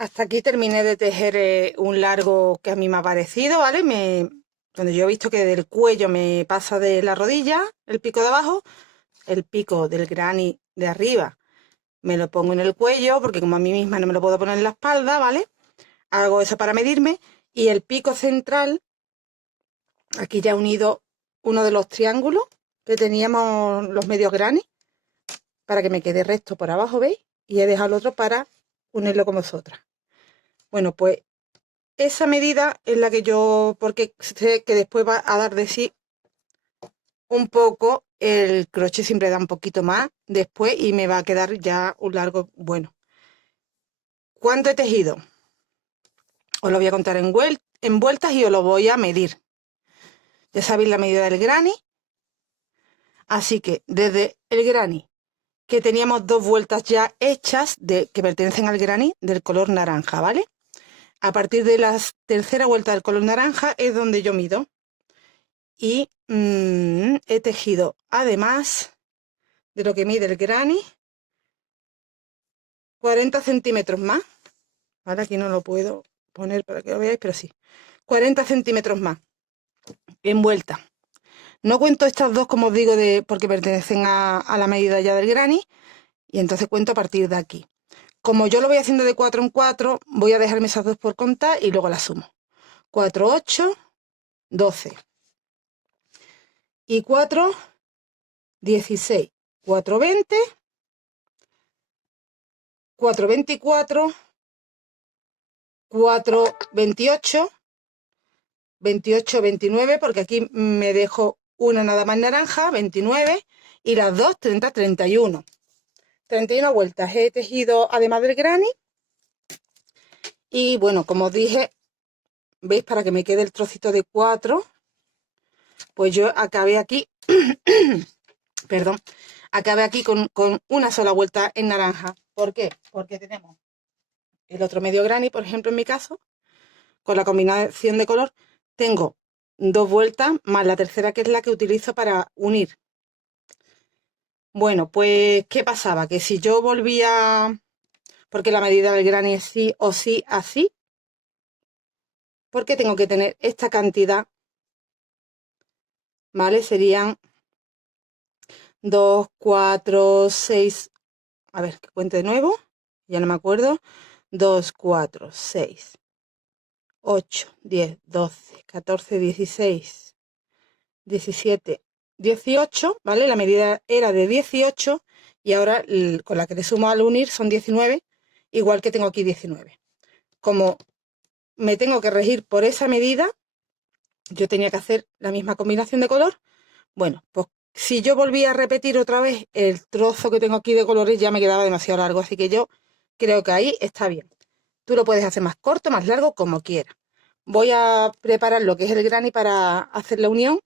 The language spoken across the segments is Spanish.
hasta aquí terminé de tejer un largo que a mí me ha parecido, ¿vale? Cuando yo he visto que del cuello me pasa de la rodilla, el pico de abajo, el pico del granny de arriba me lo pongo en el cuello, porque como a mí misma no me lo puedo poner en la espalda, ¿vale? Hago eso para medirme. Y el pico central, aquí ya he unido uno de los triángulos que teníamos los medios granny, para que me quede recto por abajo, ¿veis? Y he dejado el otro para unirlo con vosotras. Bueno, pues esa medida es la que yo, porque sé que después va a dar de sí un poco, el crochet siempre da un poquito más después y me va a quedar ya un largo bueno. ¿Cuánto he tejido? Os lo voy a contar en vueltas y os lo voy a medir. Ya sabéis la medida del granny, así que desde el granny, que teníamos dos vueltas ya hechas, que pertenecen al granny del color naranja, ¿vale? A partir de la tercera vuelta del color naranja es donde yo mido. Y he tejido, además de lo que mide el granny, 40 centímetros más. Ahora aquí no lo puedo poner para que lo veáis, pero sí. 40 centímetros más en vuelta. No cuento estas dos, como os digo, porque pertenecen a la medida ya del granny. Y entonces cuento a partir de aquí. Como yo lo voy haciendo de 4 en 4, voy a dejarme esas dos por contar y luego las sumo. 4, 8, 12. Y 4, 16. 4, 20. 4, 24. 4, 28. 28, 29, porque aquí me dejo una nada más naranja, 29, y las dos, 30, 31. 31 vueltas he tejido además del granny. Y bueno, como os dije, veis, para que me quede el trocito de 4, pues yo acabé aquí, perdón, acabé aquí con una sola vuelta en naranja. ¿Por qué? Porque tenemos el otro medio granny, por ejemplo, en mi caso, con la combinación de color, tengo dos vueltas más la tercera, que es la que utilizo para unir. Bueno, pues, ¿qué pasaba? Que si yo volvía, porque la medida del granny es sí o sí así, porque tengo que tener esta cantidad, ¿vale? Serían 2, 4, 6, a ver, que cuente de nuevo, ya no me acuerdo. 2, 4, 6, 8, 10, 12, 14, 16, 17, 18, ¿vale? La medida era de 18 y ahora con la que le sumo al unir son 19, igual que tengo aquí 19. Como me tengo que regir por esa medida, yo tenía que hacer la misma combinación de color. Bueno, pues si yo volvía a repetir otra vez el trozo que tengo aquí de colores, ya me quedaba demasiado largo, así que yo creo que ahí está bien. Tú lo puedes hacer más corto, más largo, como quieras. Voy a preparar lo que es el granny para hacer la unión.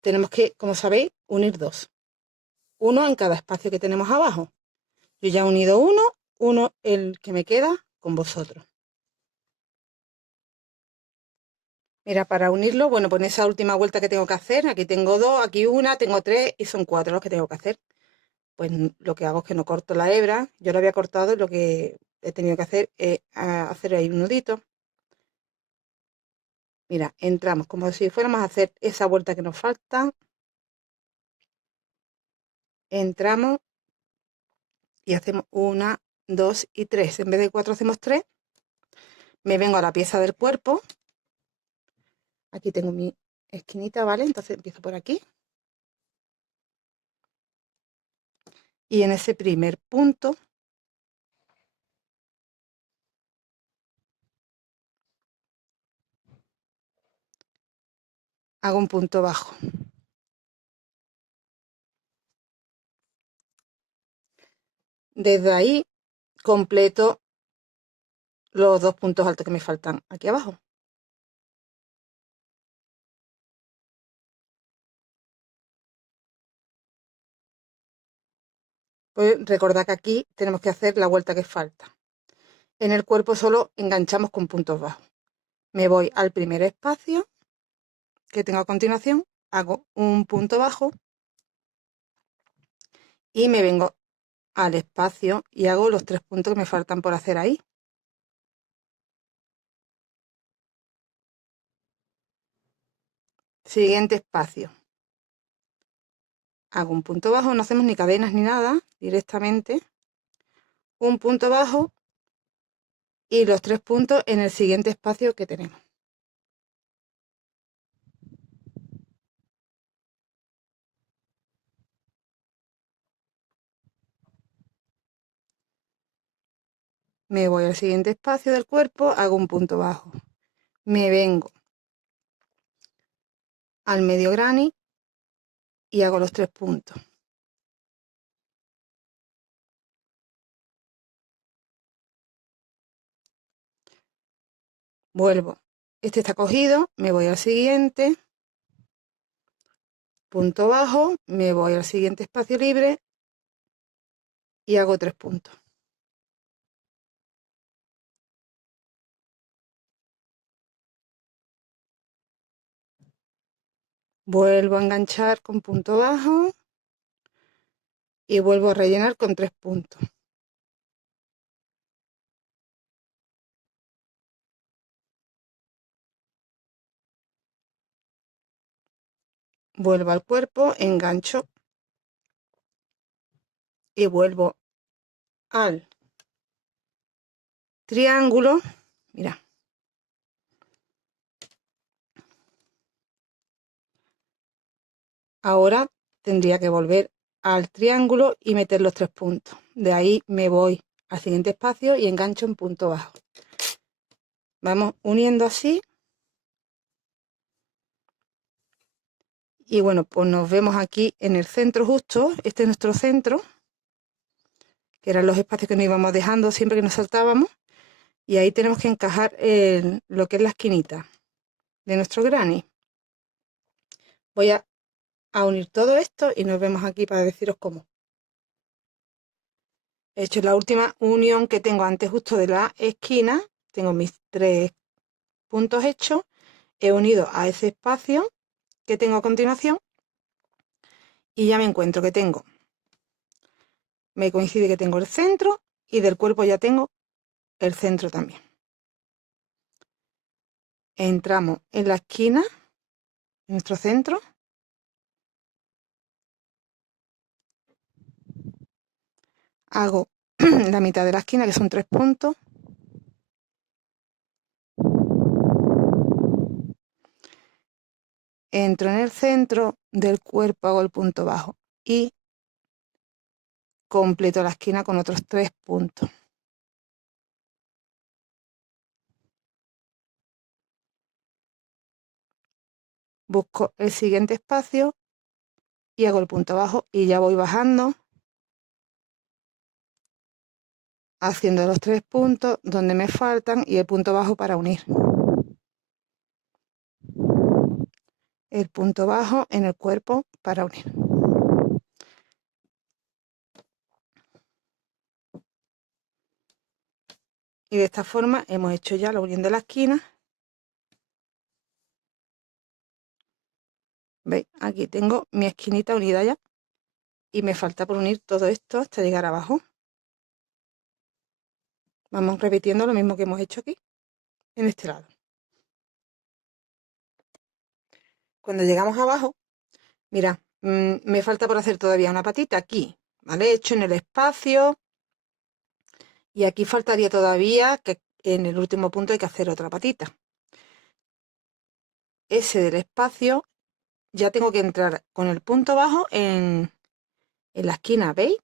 Tenemos que, como sabéis, unir dos. Uno en cada espacio que tenemos abajo. Yo ya he unido uno el que me queda con vosotros. Mira, para unirlo, bueno, pues en esa última vuelta que tengo que hacer, aquí tengo dos, aquí una, tengo tres y son 4 los que tengo que hacer. Pues lo que hago es que no corto la hebra, yo la había cortado y lo que he tenido que hacer es hacer ahí un nudito. Mira, entramos como si fuéramos a hacer esa vuelta que nos falta. Entramos y hacemos 1, 2 y 3. En vez de 4 hacemos 3. Me vengo a la pieza del cuerpo. Aquí tengo mi esquinita, ¿vale? Entonces empiezo por aquí. Y en ese primer punto hago un punto bajo. Desde ahí completo los dos puntos altos que me faltan aquí abajo. Pues recordad que aquí tenemos que hacer la vuelta que falta. En el cuerpo solo enganchamos con puntos bajos. Me voy al primer espacio que tengo a continuación, hago un punto bajo y me vengo al espacio y hago los 3 puntos que me faltan por hacer ahí. Siguiente espacio. Hago un punto bajo, no hacemos ni cadenas ni nada, directamente. Un punto bajo y los 3 puntos en el siguiente espacio que tenemos. Me voy al siguiente espacio del cuerpo, hago un punto bajo. Me vengo al medio granny y hago los 3 puntos. Vuelvo. Este está cogido, me voy al siguiente. Punto bajo, me voy al siguiente espacio libre y hago 3 puntos. Vuelvo a enganchar con punto bajo y vuelvo a rellenar con 3 puntos. Vuelvo al cuerpo, engancho y vuelvo al triángulo. Mira. Ahora tendría que volver al triángulo y meter los 3 puntos. De ahí me voy al siguiente espacio y engancho en punto bajo. Vamos uniendo así. Y bueno, pues nos vemos aquí en el centro justo. Este es nuestro centro, que eran los espacios que nos íbamos dejando siempre que nos saltábamos. Y ahí tenemos que encajar lo que es la esquinita de nuestro granny. Voy a unir todo esto y nos vemos aquí para deciros cómo. He hecho la última unión que tengo antes justo de la esquina. Tengo mis 3 puntos hechos. He unido a ese espacio que tengo a continuación y ya me encuentro que me coincide que tengo el centro y del cuerpo ya tengo el centro también. Entramos en la esquina, en nuestro centro. Hago la mitad de la esquina, que son 3 puntos. Entro en el centro del cuerpo, hago el punto bajo y completo la esquina con otros 3 puntos. Busco el siguiente espacio y hago el punto bajo y ya voy bajando, haciendo los 3 puntos donde me faltan y el punto bajo para unir. El punto bajo en el cuerpo para unir. Y de esta forma hemos hecho ya la unión de la esquina. ¿Veis? Aquí tengo mi esquinita unida ya. Y me falta por unir todo esto hasta llegar abajo. Vamos repitiendo lo mismo que hemos hecho aquí, en este lado. Cuando llegamos abajo, mira, me falta por hacer todavía una patita aquí, ¿vale? He hecho en el espacio. Y aquí faltaría todavía que en el último punto hay que hacer otra patita. Ese del espacio ya tengo que entrar con el punto bajo en la esquina, ¿veis?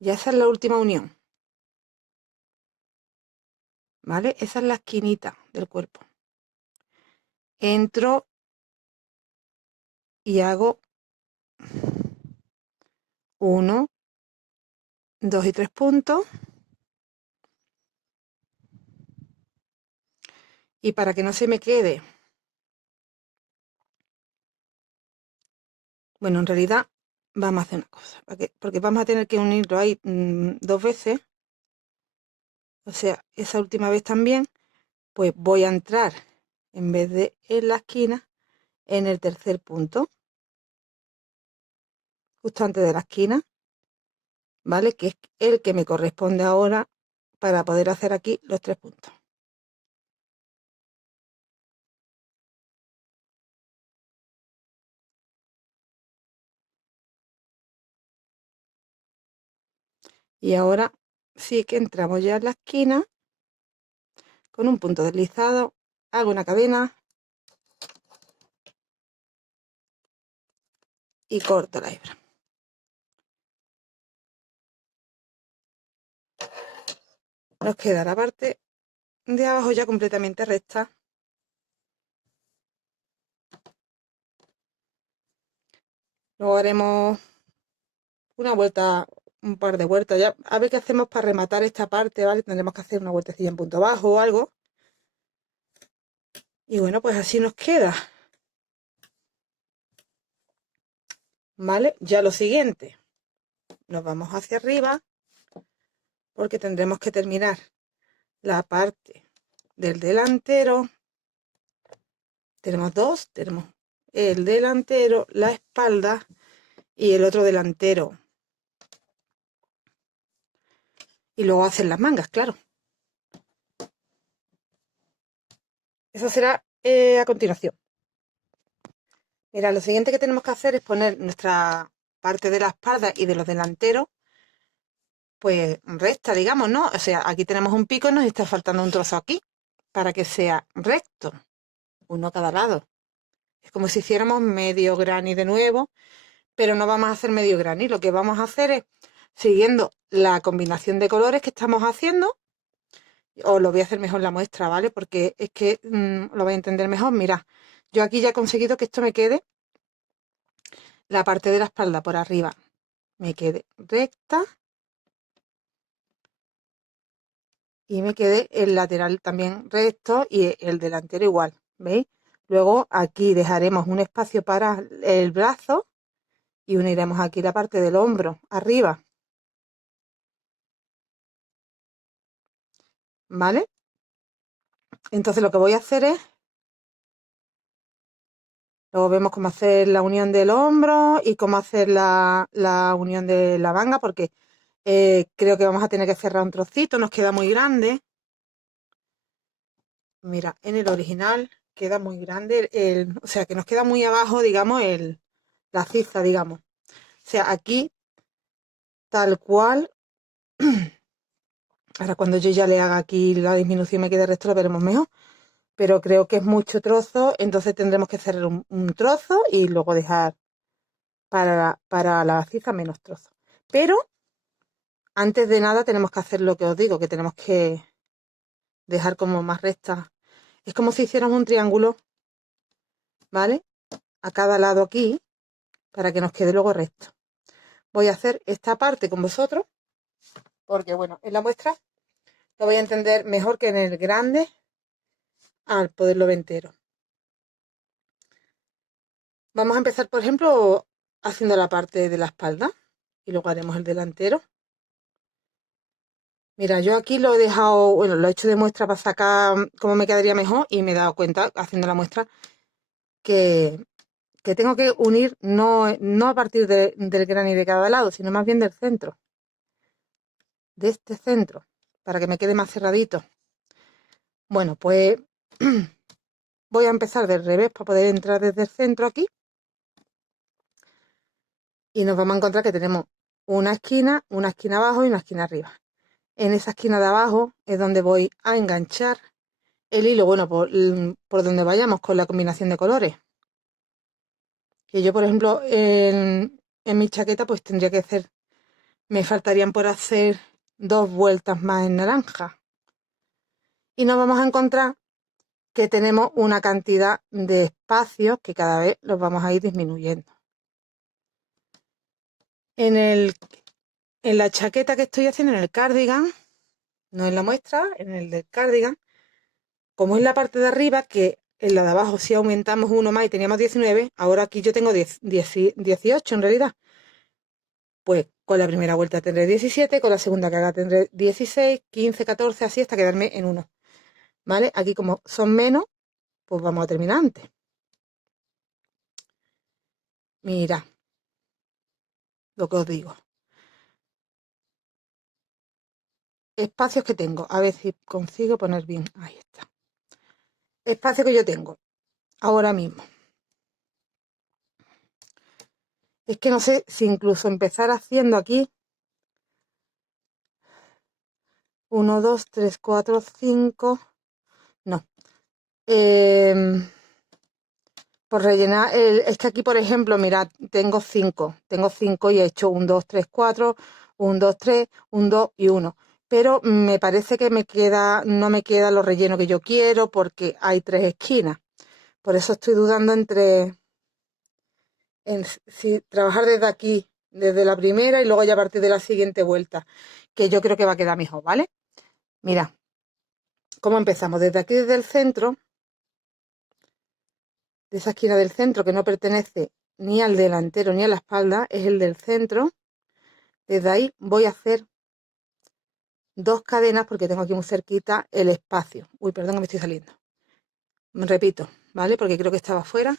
Ya esa es la última unión, ¿vale? Esa es la esquinita del cuerpo. Entro y hago 1, 2 y 3 puntos. Y para que no se me quede, bueno, en realidad vamos a hacer una cosa, porque vamos a tener que unirlo ahí 2 veces, o sea, esa última vez también, pues voy a entrar, en vez de en la esquina, en el tercer punto, justo antes de la esquina, ¿vale? Que es el que me corresponde ahora para poder hacer aquí los 3 puntos. Y ahora sí que entramos ya en la esquina con un punto deslizado, hago una cadena y corto la hebra. Nos queda la parte de abajo ya completamente recta. Luego haremos una vuelta, un par de vueltas ya. A ver qué hacemos para rematar esta parte, ¿vale? Tendremos que hacer una vueltecilla en punto bajo o algo. Y bueno, pues así nos queda. ¿Vale? Ya lo siguiente. Nos vamos hacia arriba porque tendremos que terminar la parte del delantero. Tenemos dos, tenemos el delantero, la espalda y el otro delantero. Y luego hacer las mangas, claro. Eso será a continuación. Mira, lo siguiente que tenemos que hacer es poner nuestra parte de la espalda y de los delanteros, pues recta, digamos, ¿no? O sea, aquí tenemos un pico y nos está faltando un trozo aquí para que sea recto, uno a cada lado. Es como si hiciéramos medio granny de nuevo, pero no vamos a hacer medio granny. Lo que vamos a hacer es, siguiendo la combinación de colores que estamos haciendo, os lo voy a hacer mejor la muestra, ¿vale? Porque es que lo vais a entender mejor. Mirad, yo aquí ya he conseguido que esto me quede, la parte de la espalda por arriba, me quede recta y me quede el lateral también recto y el delantero igual, ¿veis? Luego aquí dejaremos un espacio para el brazo y uniremos aquí la parte del hombro arriba, ¿vale? Entonces lo que voy a hacer es, luego vemos cómo hacer la unión del hombro y cómo hacer la unión de la manga, porque creo que vamos a tener que cerrar un trocito, nos queda muy grande. Mira, en el original queda muy grande, o sea, que nos queda muy abajo, digamos, la cizta, digamos. O sea, aquí, tal cual, ahora cuando yo ya le haga aquí la disminución y me quede recto lo veremos mejor, pero creo que es mucho trozo, entonces tendremos que cerrar un trozo y luego dejar para la cizta menos trozo. Pero antes de nada tenemos que hacer lo que os digo, que tenemos que dejar como más recta. Es como si hiciéramos un triángulo, ¿vale? A cada lado aquí, para que nos quede luego recto. Voy a hacer esta parte con vosotros, porque bueno, en la muestra lo voy a entender mejor que en el grande al poderlo ver entero. Vamos a empezar, por ejemplo, haciendo la parte de la espalda y luego haremos el delantero. Mira, yo aquí lo he dejado, bueno, lo he hecho de muestra para sacar cómo me quedaría mejor y me he dado cuenta, haciendo la muestra, que, tengo que unir no a partir del granny de cada lado, sino más bien del centro, de este centro, para que me quede más cerradito. Bueno, pues voy a empezar del revés para poder entrar desde el centro aquí y nos vamos a encontrar que tenemos una esquina abajo y una esquina arriba. En esa esquina de abajo es donde voy a enganchar el hilo, bueno, por donde vayamos con la combinación de colores. Que yo, por ejemplo, en mi chaqueta pues tendría que hacer, me faltarían por hacer 2 vueltas más en naranja. Y nos vamos a encontrar que tenemos una cantidad de espacios que cada vez los vamos a ir disminuyendo. En la chaqueta que estoy haciendo, en el cardigan, no en la muestra, en el del cardigan, como es la parte de arriba, que en la de abajo si aumentamos uno más y teníamos 19, ahora aquí yo tengo 18 en realidad. Pues con la primera vuelta tendré 17, con la segunda que haga tendré 16, 15, 14, así hasta quedarme en 1. ¿Vale? Aquí como son menos, pues vamos a terminar antes. Mira lo que os digo. Espacios que tengo. A ver si consigo poner bien. Ahí está. Espacio que yo tengo ahora mismo. Es que no sé si incluso empezar haciendo aquí 1, 2, 3, 4, 5. No. Em, por rellenar, es que aquí, por ejemplo, mirad, tengo 5. Tengo 5 y he hecho 1, 2, 3, 4, 1, 2, 3, 1, 2 y 1. Pero me parece que no me queda lo relleno que yo quiero porque hay 3 esquinas. Por eso estoy dudando en si trabajar desde aquí, desde la primera y luego ya a partir de la siguiente vuelta, que yo creo que va a quedar mejor, ¿vale? Mira, ¿cómo empezamos? Desde aquí, desde el centro, de esa esquina del centro que no pertenece ni al delantero ni a la espalda, es el del centro. Desde ahí voy a hacer 2 cadenas porque tengo aquí muy cerquita el espacio. Uy, perdón que me estoy saliendo. Repito, ¿vale? Porque creo que estaba fuera.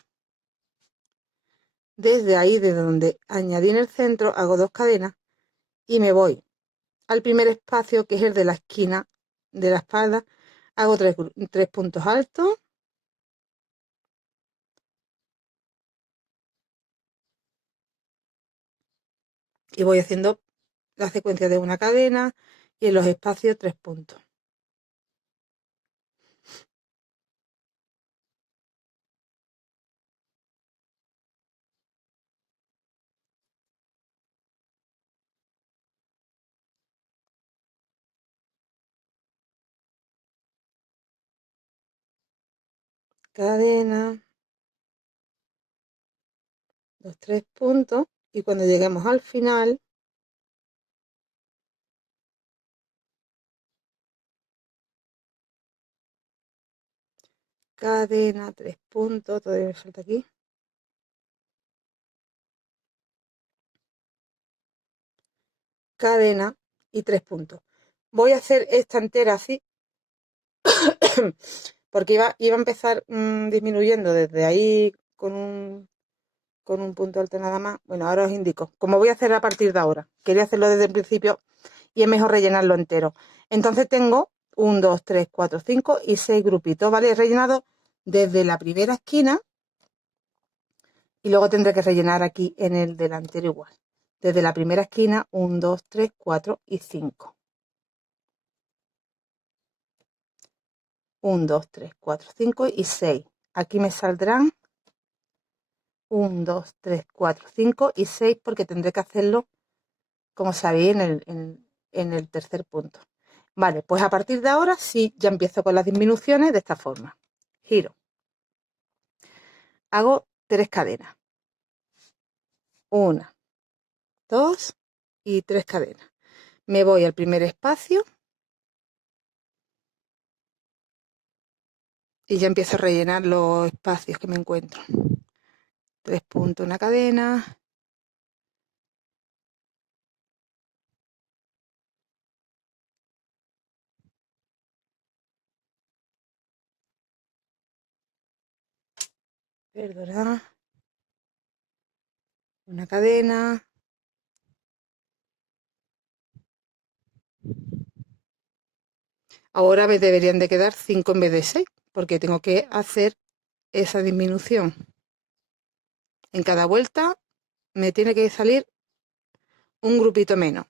Desde ahí, desde donde añadí en el centro, hago 2 cadenas y me voy al primer espacio, que es el de la esquina de la espalda. Hago 3 puntos altos. Y voy haciendo la secuencia de una cadena y en los espacios 3 puntos. Cadena, los 3 puntos y cuando lleguemos al final, cadena, 3 puntos, todavía me falta aquí. Cadena y 3 puntos. Voy a hacer esta entera así, porque iba a empezar disminuyendo desde ahí con un punto alto nada más. Bueno, ahora os indico. Como voy a hacer a partir de ahora. Quería hacerlo desde el principio y es mejor rellenarlo entero. Entonces tengo 1, 2, 3, 4, 5 y 6 grupitos, ¿vale? He rellenado desde la primera esquina y luego tendré que rellenar aquí en el delantero igual. Desde la primera esquina, 1, 2, 3, 4 y 5. 1, 2, 3, 4, 5 y 6. Aquí me saldrán 1, 2, 3, 4, 5 y 6 porque tendré que hacerlo, como sabéis, en el tercer punto. Vale, pues a partir de ahora sí ya empiezo con las disminuciones de esta forma. Giro. Hago 3 cadenas. 1, 2 y 3 cadenas. Me voy al primer espacio y ya empiezo a rellenar los espacios que me encuentro. 3 puntos, una cadena. Perdona. Una cadena. Ahora me deberían de quedar 5 en vez de 6, porque tengo que hacer esa disminución. En cada vuelta me tiene que salir un grupito menos.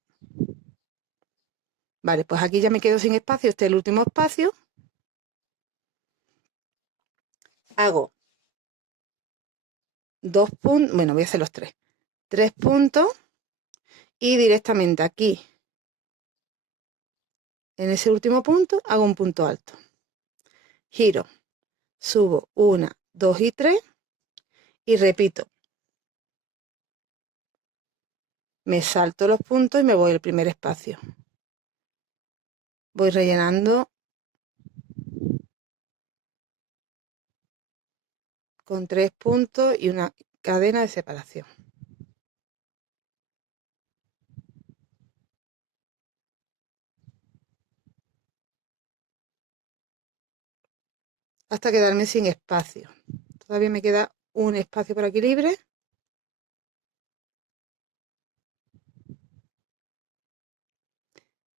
Vale, pues aquí ya me quedo sin espacio. Este es el último espacio. Hago 2 puntos. Bueno, voy a hacer los 3. 3 puntos. Y directamente aquí, en ese último punto, hago un punto alto. Giro. Subo 1, 2 y 3. Y repito. Me salto los puntos y me voy al primer espacio. Voy rellenando con 3 puntos y una cadena de separación. Hasta quedarme sin espacio. Todavía me queda un espacio por aquí libre.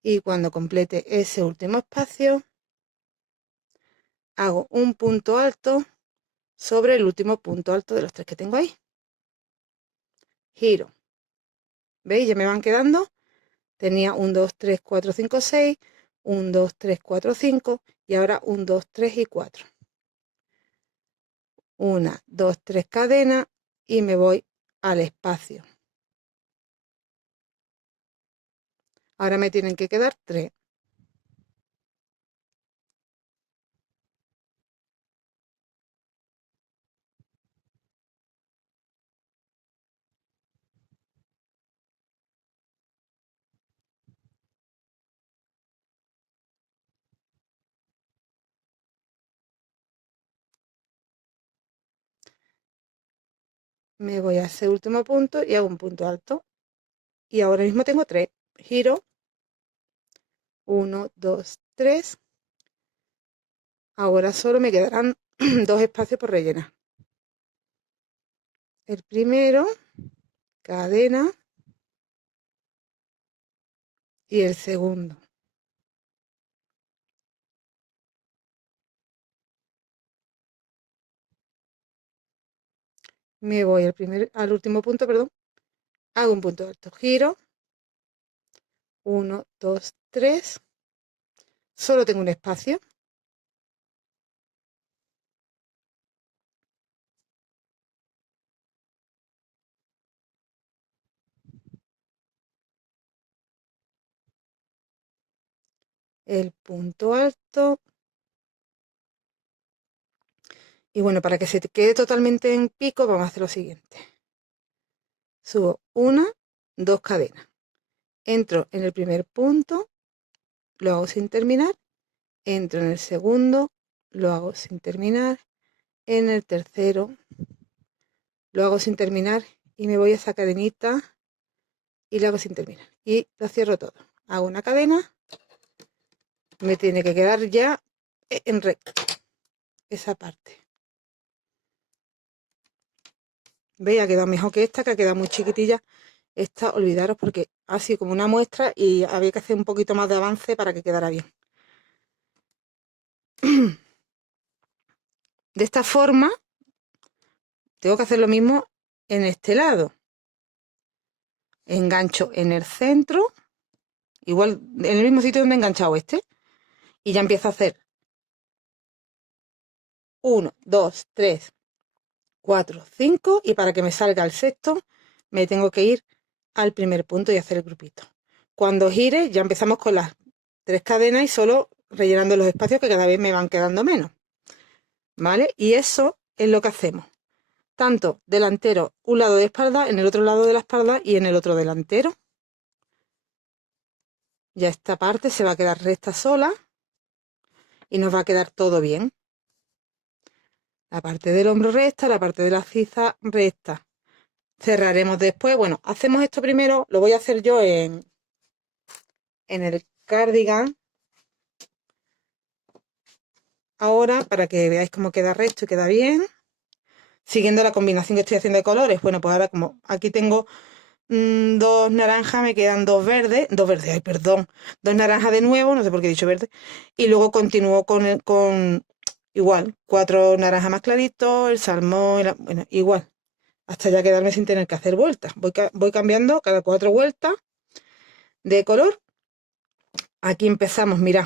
Y cuando complete ese último espacio, hago un punto alto sobre el último punto alto de los 3 que tengo ahí. Giro. ¿Veis? Ya me van quedando. Tenía 1, 2, 3, 4, 5, 6. 1, 2, 3, 4, 5 y ahora 1, 2, 3 y 4. 1, 2, 3 cadenas y me voy al espacio. Ahora me tienen que quedar 3. Me voy a ese último punto y hago un punto alto. Y ahora mismo tengo 3. Giro. 1, 2, 3. Ahora solo me quedarán 2 espacios por rellenar. El primero, cadena, y el segundo. Me voy al último punto, perdón. Hago un punto alto. Giro. 1, 2, 3. Solo tengo un espacio. El punto alto. Y bueno, para que se quede totalmente en pico, vamos a hacer lo siguiente. Subo 1, 2 cadenas. Entro en el primer punto, lo hago sin terminar. Entro en el segundo, lo hago sin terminar. En el tercero, lo hago sin terminar. Y me voy a esa cadenita y lo hago sin terminar. Y lo cierro todo. Hago una cadena. Me tiene que quedar ya en recto esa parte. ¿Veis? Ha quedado mejor que esta, que ha quedado muy chiquitilla. Esta, olvidaros porque ha sido como una muestra y había que hacer un poquito más de avance para que quedara bien. De esta forma, tengo que hacer lo mismo en este lado. Engancho en el centro, igual en el mismo sitio donde he enganchado este, y ya empiezo a hacer 1, 2, 3, 4, 5 y para que me salga el sexto me tengo que ir al primer punto y hacer el grupito. Cuando gire ya empezamos con las 3 cadenas y solo rellenando los espacios que cada vez me van quedando menos, ¿vale? Y eso es lo que hacemos, tanto delantero, un lado de espalda, en el otro lado de la espalda y en el otro delantero. Ya esta parte se va a quedar recta sola y nos va a quedar todo bien. La parte del hombro recta, la parte de la ciza recta. Cerraremos después. Bueno, hacemos esto primero, lo voy a hacer yo en el cardigan. Ahora, para que veáis cómo queda recto y queda bien. Siguiendo la combinación que estoy haciendo de colores. Bueno, pues ahora como aquí tengo 2 naranjas, me quedan 2 verdes. 2 verdes, ay, perdón. 2 naranjas de nuevo, no sé por qué he dicho verde. Y luego continúo con igual, 4 naranjas más claritos, el salmón, bueno, igual. Hasta ya quedarme sin tener que hacer vueltas. Voy cambiando cada 4 vueltas de color. Aquí empezamos, mirad.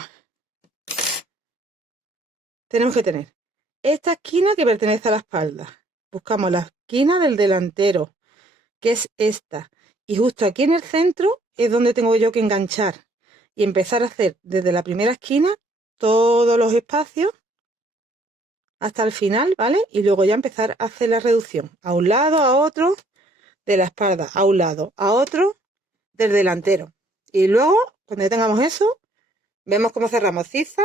Tenemos que tener esta esquina que pertenece a la espalda. Buscamos la esquina del delantero, que es esta. Y justo aquí en el centro es donde tengo yo que enganchar y empezar a hacer desde la primera esquina todos los espacios hasta el final, ¿vale? Y luego ya empezar a hacer la reducción a un lado, a otro, de la espalda, a un lado, a otro, del delantero. Y luego, cuando ya tengamos eso, vemos cómo cerramos ciza.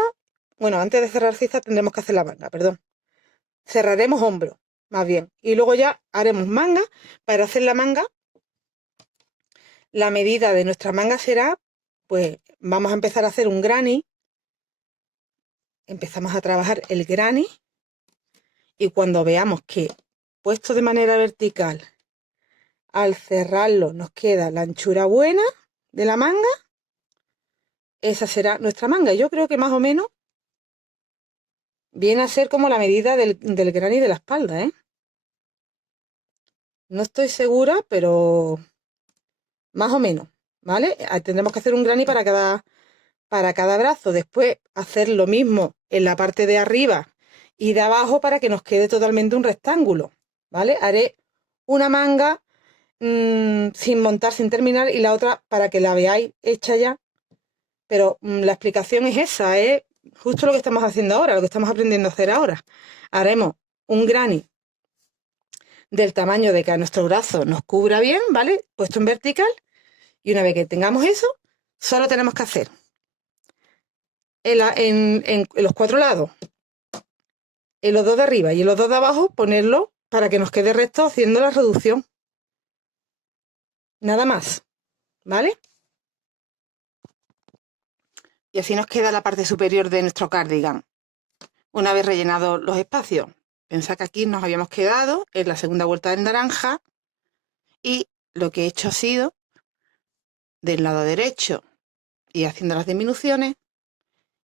Bueno, antes de cerrar ciza tendremos que hacer la manga, perdón. Cerraremos hombro, más bien. Y luego ya haremos manga. Para hacer la manga, la medida de nuestra manga será, pues vamos a empezar a hacer un granny. Empezamos a trabajar el granny. Y cuando veamos que puesto de manera vertical, al cerrarlo nos queda la anchura buena de la manga, esa será nuestra manga. Yo creo que más o menos viene a ser como la medida del granny de la espalda, ¿eh? No estoy segura, pero más o menos, ¿vale? Tendremos que hacer un granny para cada brazo. Después hacer lo mismo en la parte de arriba y de abajo para que nos quede totalmente un rectángulo, ¿vale? Haré una manga sin montar, sin terminar, y la otra para que la veáis hecha ya. Pero la explicación es esa, es justo lo que estamos haciendo ahora, lo que estamos aprendiendo a hacer ahora. Haremos un granny del tamaño de que a nuestro brazo nos cubra bien, ¿vale? Puesto en vertical. Y una vez que tengamos eso, solo tenemos que hacer en los 4 lados, en los 2 de arriba y en los 2 de abajo, ponerlo para que nos quede recto haciendo la reducción. Nada más, ¿vale? Y así nos queda la parte superior de nuestro cardigan. Una vez rellenados los espacios, pensad que aquí nos habíamos quedado en la segunda vuelta del naranja y lo que he hecho ha sido del lado derecho y haciendo las disminuciones,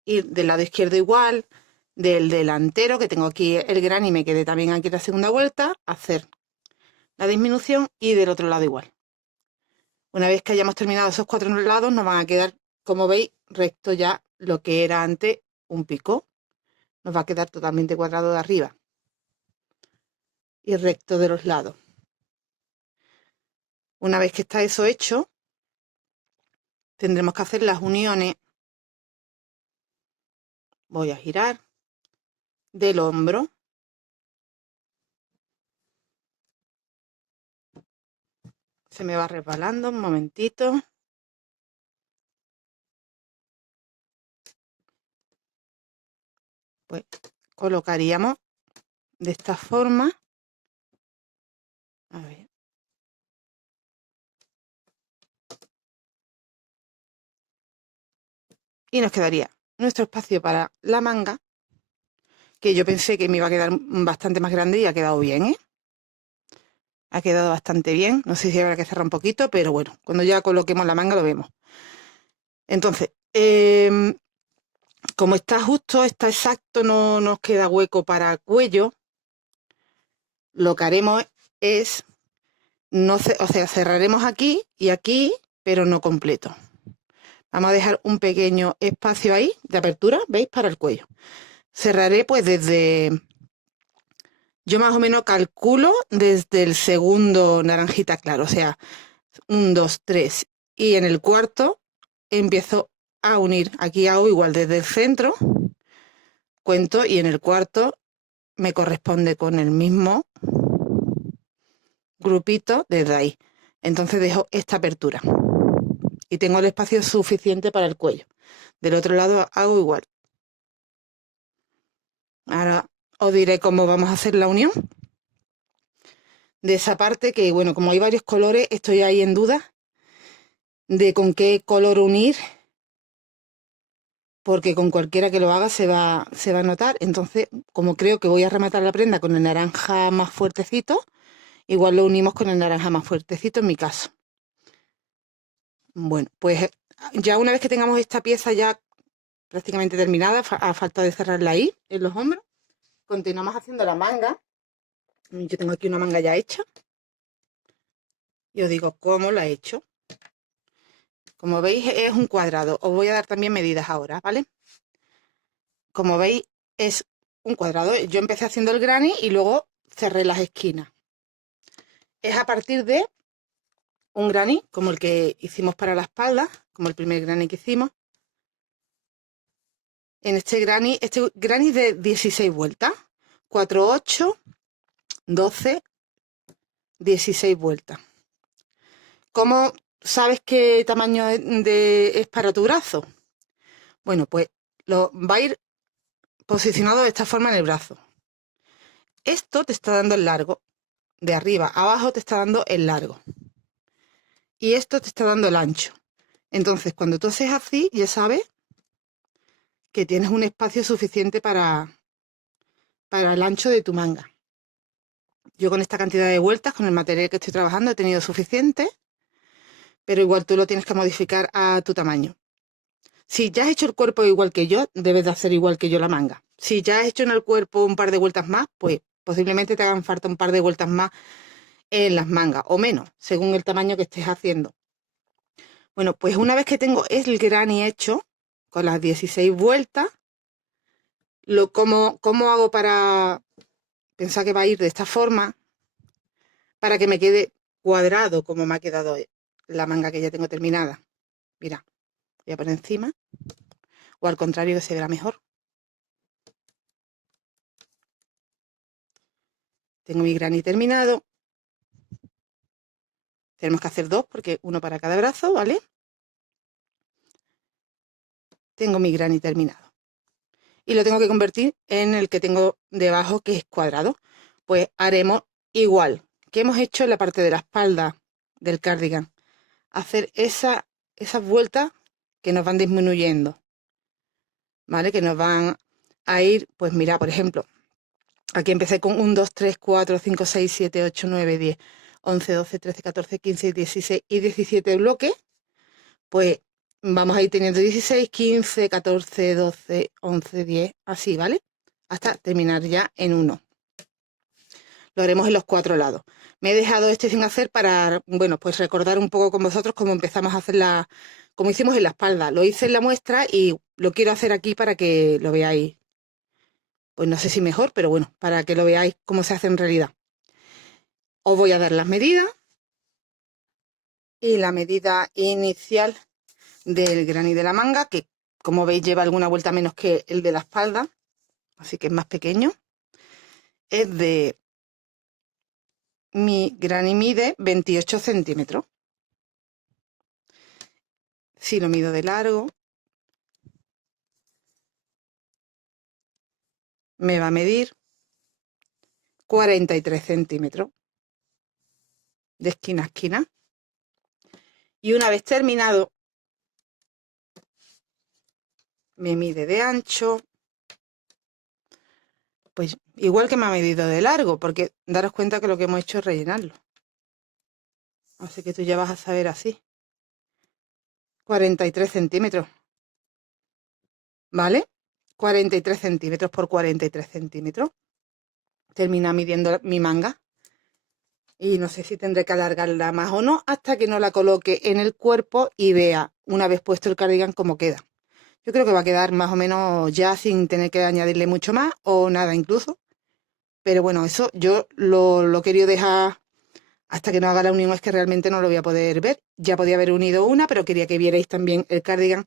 y del lado izquierdo igual, del delantero que tengo aquí el gran y me quedé también aquí la segunda vuelta, hacer la disminución y del otro lado igual. Una vez que hayamos terminado esos 4 lados nos van a quedar, como veis, recto ya lo que era antes un pico. Nos va a quedar totalmente cuadrado de arriba y recto de los lados. Una vez que está eso hecho, tendremos que hacer las uniones. Voy a girar del hombro. Se me va resbalando un momentito. Pues colocaríamos de esta forma. A ver. Y nos quedaría nuestro espacio para la manga, que yo pensé que me iba a quedar bastante más grande y ha quedado bien, ¿eh? Ha quedado bastante bien. No sé si habrá que cerrar un poquito, pero bueno, cuando ya coloquemos la manga lo vemos. Entonces, como está justo, está exacto, no nos queda hueco para cuello, lo que haremos es, cerraremos aquí y aquí, pero no completo. Vamos a dejar un pequeño espacio ahí de apertura, ¿veis? Para el cuello. Cerraré pues yo más o menos calculo desde el segundo naranjita claro, o sea, 1, 2, 3, y en el cuarto empiezo a unir. Aquí hago igual desde el centro, cuento, y en el cuarto me corresponde con el mismo grupito desde ahí. Entonces dejo esta apertura y tengo el espacio suficiente para el cuello. Del otro lado hago igual. Ahora os diré cómo vamos a hacer la unión de esa parte, que bueno, como hay varios colores, estoy ahí en duda de con qué color unir, porque con cualquiera que lo haga se va a notar. Entonces, como creo que voy a rematar la prenda con el naranja más fuertecito, igual lo unimos con el naranja más fuertecito en mi caso. Bueno, pues ya una vez que tengamos esta pieza ya prácticamente terminada, a falta de cerrarla ahí, en los hombros, continuamos haciendo la manga. Yo tengo aquí una manga ya hecha. Y os digo cómo la he hecho. Como veis es un cuadrado. Os voy a dar también medidas ahora, ¿vale? Como veis es un cuadrado. Yo empecé haciendo el granny y luego cerré las esquinas. Es a partir de un granny como el que hicimos para la espalda, como el primer granny que hicimos. En este granny de 16 vueltas. 4, 8, 12, 16 vueltas. ¿Cómo sabes qué tamaño es para tu brazo? Bueno, pues va a ir posicionado de esta forma en el brazo. Esto te está dando el largo. De arriba a abajo te está dando el largo. Y esto te está dando el ancho. Entonces, cuando tú haces así, ya sabes que tienes un espacio suficiente para el ancho de tu manga. Yo con esta cantidad de vueltas, con el material que estoy trabajando, he tenido suficiente, pero igual tú lo tienes que modificar a tu tamaño. Si ya has hecho el cuerpo igual que yo, debes de hacer igual que yo la manga. Si ya has hecho en el cuerpo un par de vueltas más, pues posiblemente te hagan falta un par de vueltas más en las mangas, o menos, según el tamaño que estés haciendo. Bueno, pues una vez que tengo el granny hecho, con las 16 vueltas. ¿Cómo hago para pensar que va a ir de esta forma? Para que me quede cuadrado como me ha quedado la manga que ya tengo terminada. Mira, voy a poner encima. O al contrario, que se verá mejor. Tengo mi granny terminado. Tenemos que hacer 2 porque uno para cada brazo, ¿vale? Tengo mi granny terminado. Y lo tengo que convertir en el que tengo debajo, que es cuadrado. Pues haremos igual que hemos hecho en la parte de la espalda del cardigan. Hacer esas vueltas que nos van disminuyendo, ¿vale? Que nos van a ir, pues mira, por ejemplo, aquí empecé con 1, 2, 3, 4, 5, 6, 7, 8, 9, 10, 11, 12, 13, 14, 15, 16 y 17 bloques. Pues vamos a ir teniendo 16, 15, 14, 12, 11, 10, así, ¿vale? Hasta terminar ya en 1. Lo haremos en los 4 lados. Me he dejado este sin hacer para, bueno, pues recordar un poco con vosotros cómo empezamos a hacer como hicimos en la espalda. Lo hice en la muestra y lo quiero hacer aquí para que lo veáis. Pues no sé si mejor, pero bueno, para que lo veáis cómo se hace en realidad. Os voy a dar las medidas. Y la medida inicial del granny de la manga, que como veis lleva alguna vuelta menos que el de la espalda, así que es más pequeño. Es de... Mi granny mide 28 centímetros. Si lo mido de largo, me va a medir 43 centímetros de esquina a esquina. Y una vez terminado, me mide de ancho, pues igual que me ha medido de largo, porque daros cuenta que lo que hemos hecho es rellenarlo. Así que tú ya vas a saber así. 43 centímetros. ¿Vale? 43 centímetros por 43 centímetros. Termina midiendo mi manga. Y no sé si tendré que alargarla más o no hasta que no la coloque en el cuerpo y vea, una vez puesto el cardigan, cómo queda. Yo creo que va a quedar más o menos ya sin tener que añadirle mucho más o nada incluso. Pero bueno, eso yo lo he querido dejar hasta que no haga la unión, es que realmente no lo voy a poder ver. Ya podía haber unido una, pero quería que vierais también el cardigan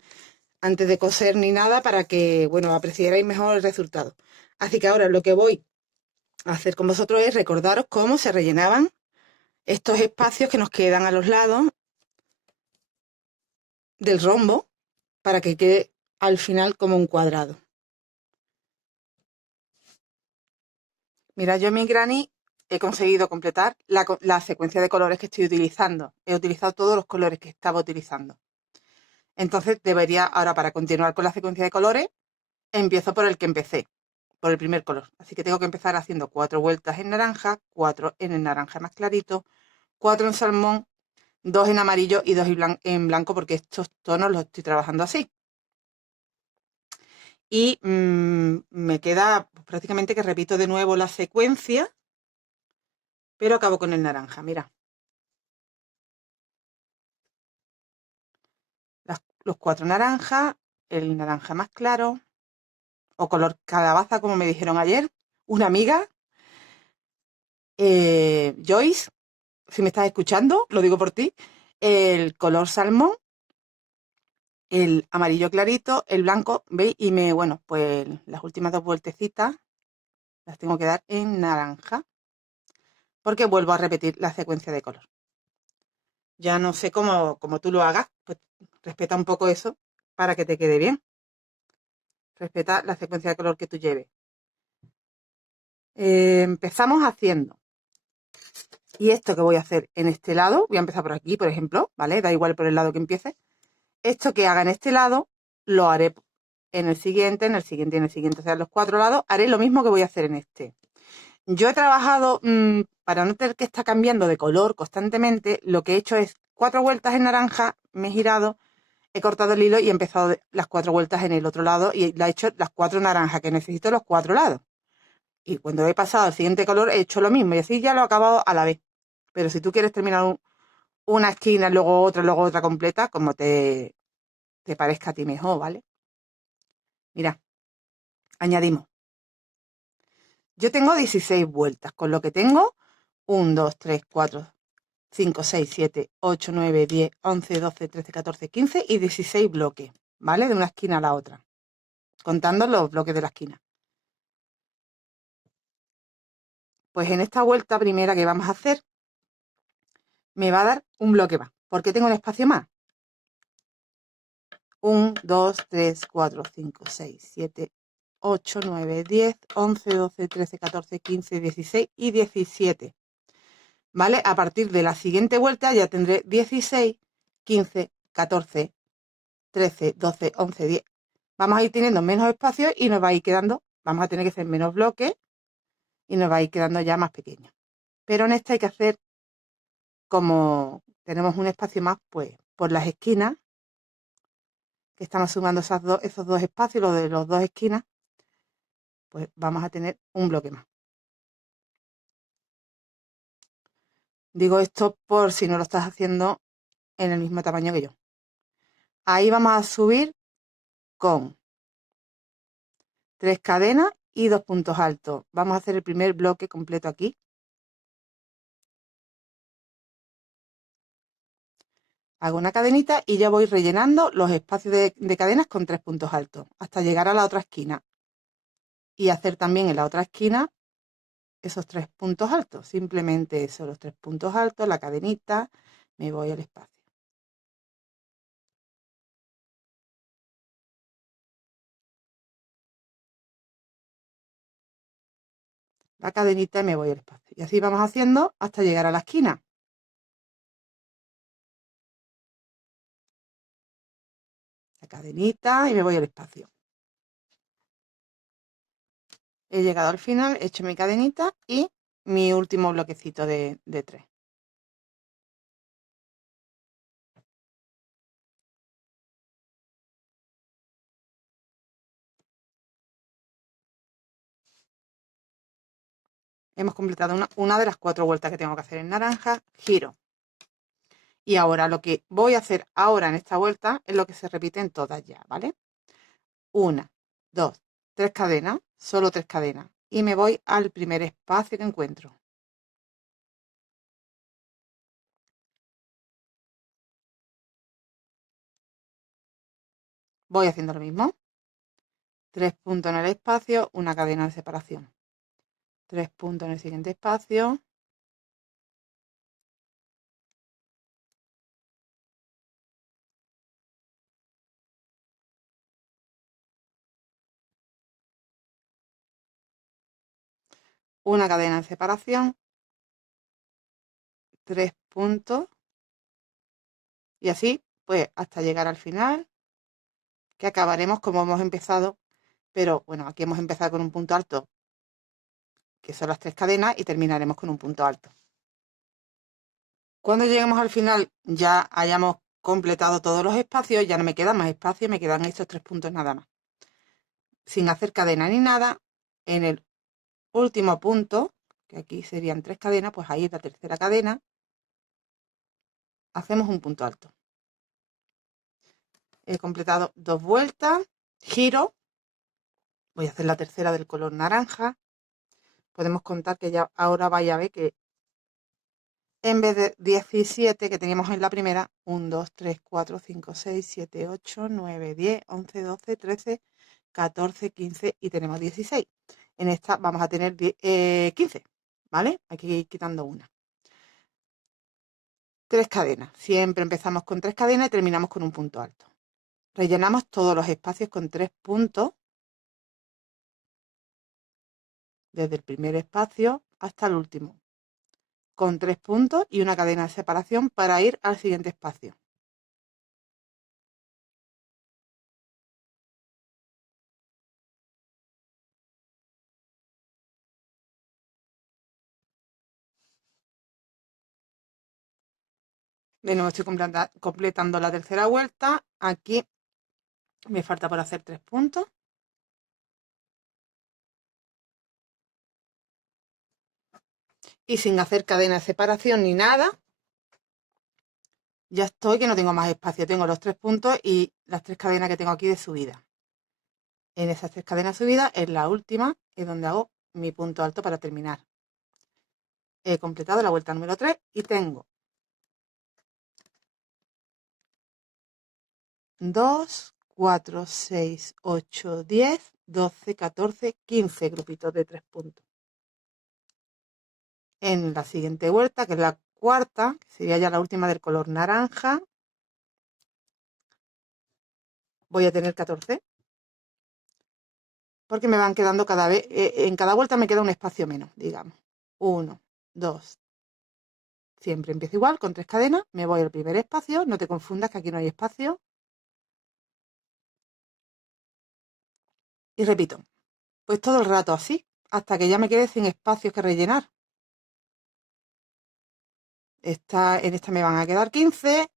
antes de coser ni nada para que, bueno, apreciarais mejor el resultado. Así que ahora lo que voy a hacer con vosotros es recordaros cómo se rellenaban estos espacios que nos quedan a los lados del rombo para que quede al final como un cuadrado. Mira, yo en mi granny he conseguido completar la secuencia de colores que estoy utilizando. He utilizado todos los colores que estaba utilizando. Entonces debería, ahora para continuar con la secuencia de colores, empiezo por el que empecé, por el primer color. Así que tengo que empezar haciendo 4 vueltas en naranja, 4 en el naranja más clarito, 4 en salmón, 2 en amarillo y 2 en blanco, porque estos tonos los estoy trabajando así. Y me queda prácticamente que repito de nuevo la secuencia, pero acabo con el naranja, mira. Los 4 naranjas, el naranja más claro, o color calabaza, como me dijeron ayer, una amiga, Joyce, si me estás escuchando, lo digo por ti, el color salmón, el amarillo clarito, el blanco, ¿veis? Y bueno, pues las últimas 2 vueltecitas las tengo que dar en naranja, porque vuelvo a repetir la secuencia de color. Ya no sé cómo tú lo hagas, pues respeta un poco eso para que te quede bien. Respeta la secuencia de color que tú lleves. Empezamos haciendo. Y esto que voy a hacer en este lado, voy a empezar por aquí, por ejemplo, ¿vale? Da igual por el lado que empiece. Esto que haga en este lado, lo haré en el siguiente, en el siguiente y en el siguiente. O sea, en los 4 lados haré lo mismo que voy a hacer en este. Yo he trabajado, para no tener que estar cambiando de color constantemente, lo que he hecho es 4 vueltas en naranja, me he girado, he cortado el hilo y he empezado las 4 vueltas en el otro lado y la he hecho las 4 naranjas, que necesito los 4 lados. Y cuando he pasado al siguiente color he hecho lo mismo y así ya lo he acabado a la vez. Pero si tú quieres terminar una esquina, luego otra completa, como te parezca a ti mejor, ¿vale? Mirad, añadimos. Yo tengo 16 vueltas, con lo que tengo 1, 2, 3, 4, 5, 6, 7, 8, 9, 10, 11, 12, 13, 14, 15 y 16 bloques, ¿vale? De una esquina a la otra, contando los bloques de la esquina. Pues en esta vuelta primera que vamos a hacer, me va a dar un bloque más, porque tengo un espacio más. 1, 2, 3, 4, 5, 6, 7, 8, 9, 10, 11, 12, 13, 14, 15, 16 y 17. ¿Vale? A partir de la siguiente vuelta ya tendré 16, 15, 14, 13, 12, 11, 10. Vamos a ir teniendo menos espacio y nos va a ir quedando, vamos a tener que hacer menos bloques y nos va a ir quedando ya más pequeño. Pero en esta hay que hacer, como tenemos un espacio más, pues por las esquinas, que estamos sumando esos dos espacios, los de las dos esquinas, pues vamos a tener un bloque más. Digo esto por si no lo estás haciendo en el mismo tamaño que yo. Ahí vamos a subir con 3 cadenas y 2 puntos altos. Vamos a hacer el primer bloque completo aquí. Hago una cadenita y ya voy rellenando los espacios de cadenas con 3 puntos altos hasta llegar a la otra esquina. Y hacer también en la otra esquina esos 3 puntos altos. Simplemente eso, los 3 puntos altos, la cadenita, me voy al espacio. La cadenita y me voy al espacio. Y así vamos haciendo hasta llegar a la esquina. La cadenita y me voy al espacio. He llegado al final, he hecho mi cadenita y mi último bloquecito de 3. Hemos completado una de las 4 vueltas que tengo que hacer en naranja, giro. Y ahora lo que voy a hacer ahora en esta vuelta es lo que se repite en todas ya, ¿vale? 1, 2, 3 cadenas, solo 3 cadenas. Y me voy al primer espacio que encuentro. Voy haciendo lo mismo. 3 puntos en el espacio, una cadena de separación. 3 puntos en el siguiente espacio. Una cadena de separación. 3 puntos. Y así, pues, hasta llegar al final, que acabaremos como hemos empezado. Pero bueno, aquí hemos empezado con un punto alto, que son las 3 cadenas, y terminaremos con un punto alto. Cuando lleguemos al final, ya hayamos completado todos los espacios, ya no me queda más espacio, me quedan estos 3 puntos nada más. Sin hacer cadena ni nada, en el último punto, que aquí serían 3 cadenas, pues ahí es la tercera cadena, hacemos un punto alto. He completado 2 vueltas, giro, voy a hacer la tercera del color naranja. Podemos contar que ya ahora vaya a ver que en vez de 17 que teníamos en la primera, 1, 2, 3, 4, 5, 6, 7, 8, 9, 10, 11, 12, 13, 14, 15 y tenemos 16. En esta vamos a tener 15, ¿vale? Hay que ir quitando una. 3 cadenas. Siempre empezamos con 3 cadenas y terminamos con un punto alto. Rellenamos todos los espacios con 3 puntos, desde el primer espacio hasta el último, con 3 puntos y una cadena de separación para ir al siguiente espacio. De nuevo estoy completando la tercera vuelta. Aquí me falta por hacer 3 puntos. Y sin hacer cadena de separación ni nada, ya estoy que no tengo más espacio. Tengo los 3 puntos y las 3 cadenas que tengo aquí de subida. En esas 3 cadenas subidas, en la última es donde hago mi punto alto para terminar. He completado la vuelta número 3 y tengo 2, 4, 6, 8, 10, 12, 14, 15 grupitos de 3 puntos. En la siguiente vuelta, que es la cuarta, que sería ya la última del color naranja, voy a tener 14, porque me van quedando cada vez, en cada vuelta me queda un espacio menos, digamos. 1, 2, siempre empiezo igual, con 3 cadenas, me voy al primer espacio, no te confundas que aquí no hay espacio. Y repito, pues todo el rato así, hasta que ya me quede sin espacios que rellenar. En esta me van a quedar 15,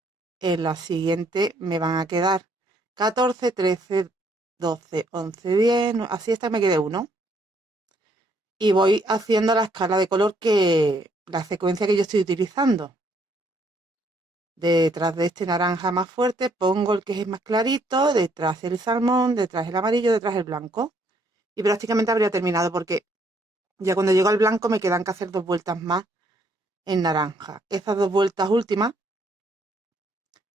en la siguiente me van a quedar 14, 13, 12, 11, 10, así hasta que me quede uno. Y voy haciendo la escala de color la secuencia que yo estoy utilizando. Detrás de este naranja más fuerte pongo el que es más clarito, detrás el salmón, detrás el amarillo, detrás el blanco. Y prácticamente habría terminado porque ya cuando llego al blanco me quedan que hacer 2 vueltas más en naranja. Esas 2 vueltas últimas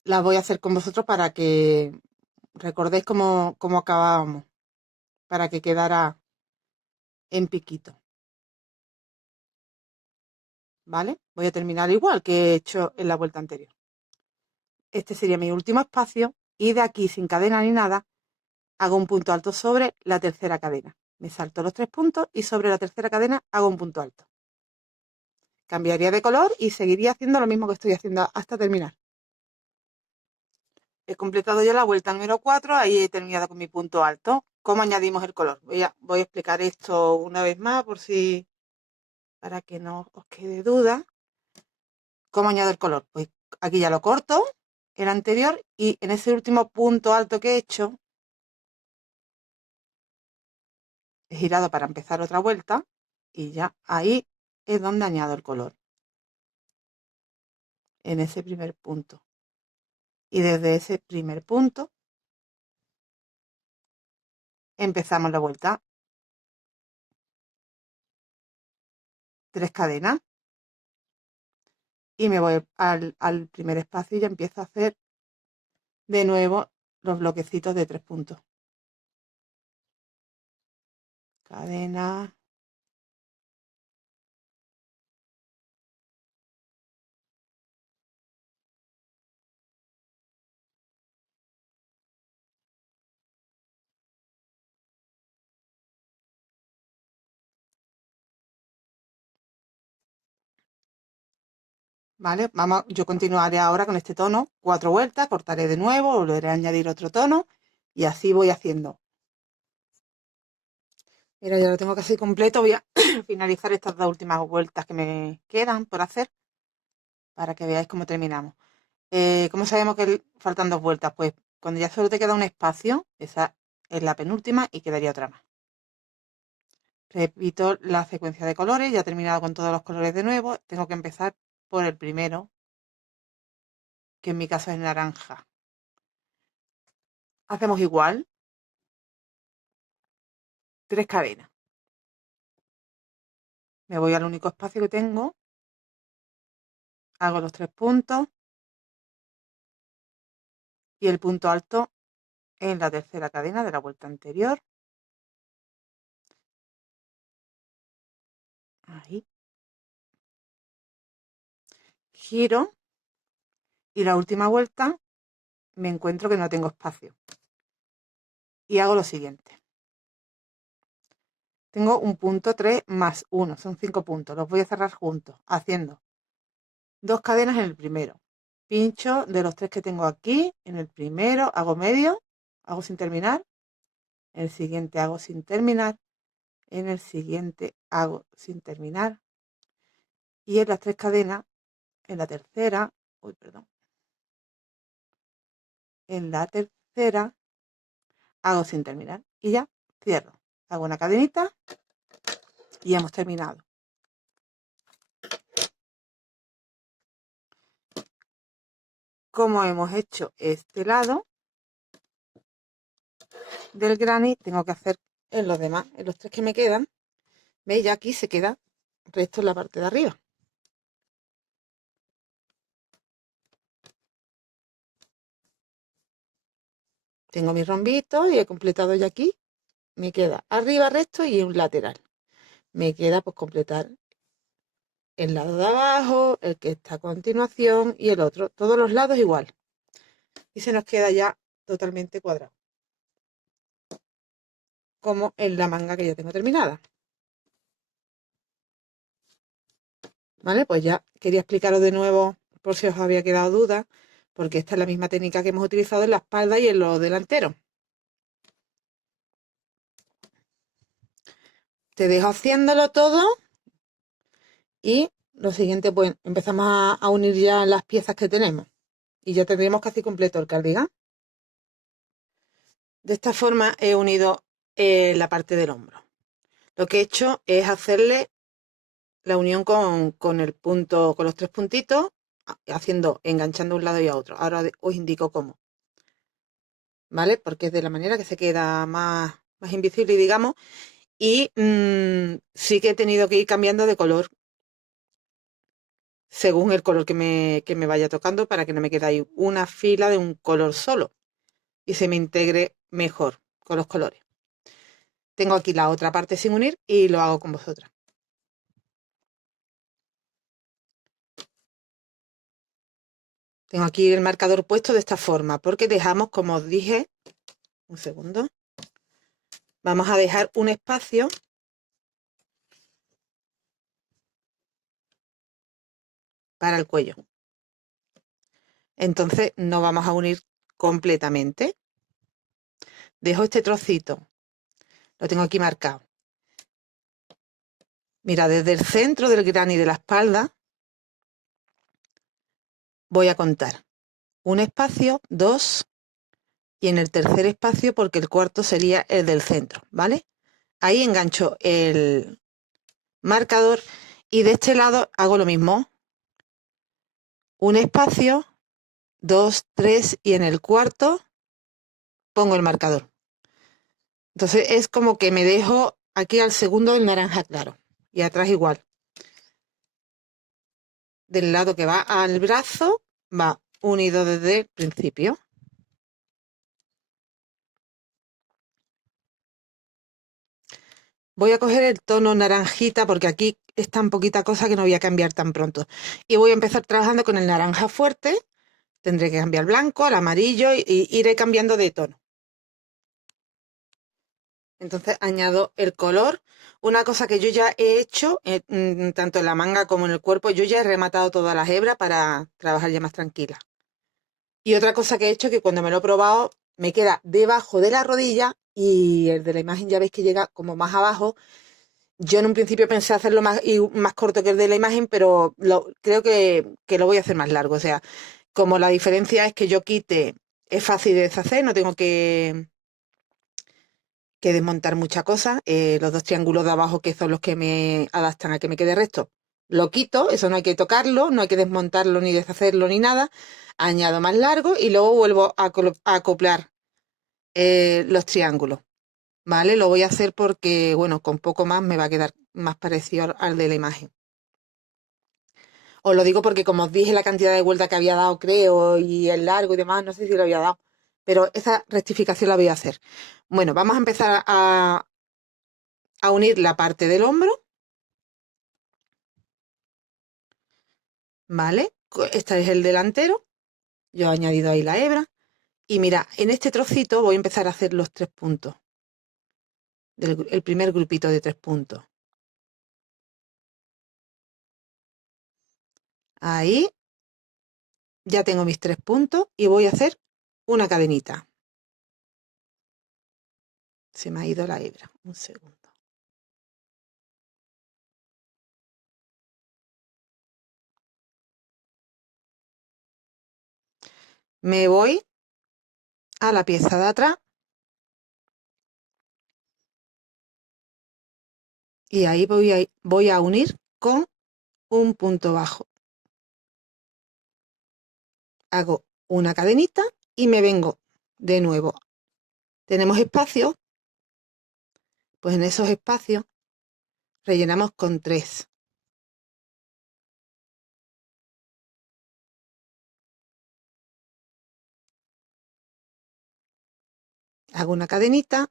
las voy a hacer con vosotros para que recordéis cómo acabábamos, para que quedara en piquito. ¿Vale? Voy a terminar igual que he hecho en la vuelta anterior. Este sería mi último espacio y de aquí sin cadena ni nada hago un punto alto sobre la tercera cadena. Me salto los 3 puntos y sobre la tercera cadena hago un punto alto. Cambiaría de color y seguiría haciendo lo mismo que estoy haciendo hasta terminar. He completado ya la vuelta número 4, ahí he terminado con mi punto alto. ¿Cómo añadimos el color? Voy a explicar esto una vez más para que no os quede duda. ¿Cómo añado el color? Pues aquí ya lo corto, el anterior, y en ese último punto alto que he hecho, he girado para empezar otra vuelta y ya ahí es donde añado el color, en ese primer punto. Y desde ese primer punto empezamos la vuelta. 3 cadenas y me voy al primer espacio y ya empiezo a hacer de nuevo los bloquecitos de 3 puntos. Cadena. ¿Vale? Yo continuaré ahora con este tono, 4 vueltas, cortaré de nuevo, volveré a añadir otro tono y así voy haciendo. Mira, ya lo tengo casi completo, voy a finalizar estas 2 últimas vueltas que me quedan por hacer para que veáis cómo terminamos. ¿Cómo sabemos que faltan 2 vueltas? Pues cuando ya solo te queda un espacio, esa es la penúltima y quedaría otra más. Repito la secuencia de colores, ya he terminado con todos los colores de nuevo, tengo que empezar por el primero, que en mi caso es naranja. Hacemos igual, 3 cadenas. Me voy al único espacio que tengo, hago los 3 puntos y el punto alto en la tercera cadena de la vuelta anterior. Ahí. Giro y la última vuelta me encuentro que no tengo espacio. Y hago lo siguiente. Tengo un punto 3 más 1, son 5 puntos. Los voy a cerrar juntos, haciendo 2 cadenas en el primero. Pincho de los 3 que tengo aquí, en el primero hago medio, hago sin terminar, en el siguiente hago sin terminar, en el siguiente hago sin terminar y en las 3 cadenas, en la tercera, en la tercera hago sin terminar y ya cierro. Hago una cadenita y hemos terminado. Como hemos hecho este lado, del granny tengo que hacer en los demás, en los 3 que me quedan. ¿Veis? Ya aquí se queda resto en la parte de arriba. Tengo mis rombitos y he completado ya aquí. Me queda arriba resto y un lateral. Me queda pues completar el lado de abajo, el que está a continuación y el otro. Todos los lados igual. Y se nos queda ya totalmente cuadrado. Como en la manga que ya tengo terminada. ¿Vale? Pues ya quería explicaros de nuevo por si os había quedado duda, porque esta es la misma técnica que hemos utilizado en la espalda y en los delanteros. Te dejo haciéndolo todo y lo siguiente, pues empezamos a unir ya las piezas que tenemos y ya tendríamos casi completo el cardigan. De esta forma he unido la parte del hombro. Lo que he hecho es hacerle la unión con el punto, con los 3 puntitos, enganchando un lado y a otro. Ahora os indico cómo. ¿Vale? Porque es de la manera que se queda más invisible, digamos. Y sí que he tenido que ir cambiando de color según el color que me vaya tocando para que no me quede ahí una fila de un color solo y se me integre mejor con los colores. Tengo aquí la otra parte sin unir y lo hago con vosotras. Tengo aquí el marcador puesto de esta forma porque dejamos, como os dije, un segundo, vamos a dejar un espacio para el cuello. Entonces no vamos a unir completamente. Dejo este trocito, lo tengo aquí marcado. Mira, desde el centro del granny de la espalda voy a contar un espacio, 2, y en el tercer espacio, porque el cuarto sería el del centro, ¿vale? Ahí engancho el marcador y de este lado hago lo mismo. Un espacio, 2, 3 y en el cuarto pongo el marcador. Entonces es como que me dejo aquí al segundo el naranja claro y atrás igual. Del lado que va al brazo va unido desde el principio. Voy a coger el tono naranjita porque aquí es tan poquita cosa que no voy a cambiar tan pronto. Y voy a empezar trabajando con el naranja fuerte. Tendré que cambiar blanco al amarillo y iré cambiando de tono. Entonces añado el color. Una cosa que yo ya he hecho, tanto en la manga como en el cuerpo, yo ya he rematado todas las hebras para trabajar ya más tranquila. Y otra cosa que he hecho, que cuando me lo he probado, me queda debajo de la rodilla y el de la imagen ya veis que llega como más abajo. Yo en un principio pensé hacerlo más corto que el de la imagen, pero creo que lo voy a hacer más largo. O sea, como la diferencia es que yo quite, es fácil de deshacer, no tengo que desmontar muchas cosas. Los 2 triángulos de abajo, que son los que me adaptan a que me quede recto, lo quito, eso no hay que tocarlo, no hay que desmontarlo ni deshacerlo ni nada. Añado más largo y luego vuelvo a acoplar los triángulos. ¿Vale? Lo voy a hacer porque, bueno, con poco más me va a quedar más parecido al de la imagen. Os lo digo porque como os dije la cantidad de vueltas que había dado, creo, y el largo y demás, no sé si lo había dado, pero esa rectificación la voy a hacer. Bueno, vamos a empezar a unir la parte del hombro, ¿vale? Este es el delantero, yo he añadido ahí la hebra, y mira, en este trocito voy a empezar a hacer los 3 puntos, el primer grupito de 3 puntos. Ahí ya tengo mis 3 puntos y voy a hacer una cadenita. Se me ha ido la hebra, un segundo. Me voy a la pieza de atrás y ahí voy a unir con un punto bajo. Hago una cadenita y me vengo de nuevo. tenemos espacio, pues en esos espacios rellenamos con 3. Hago una cadenita.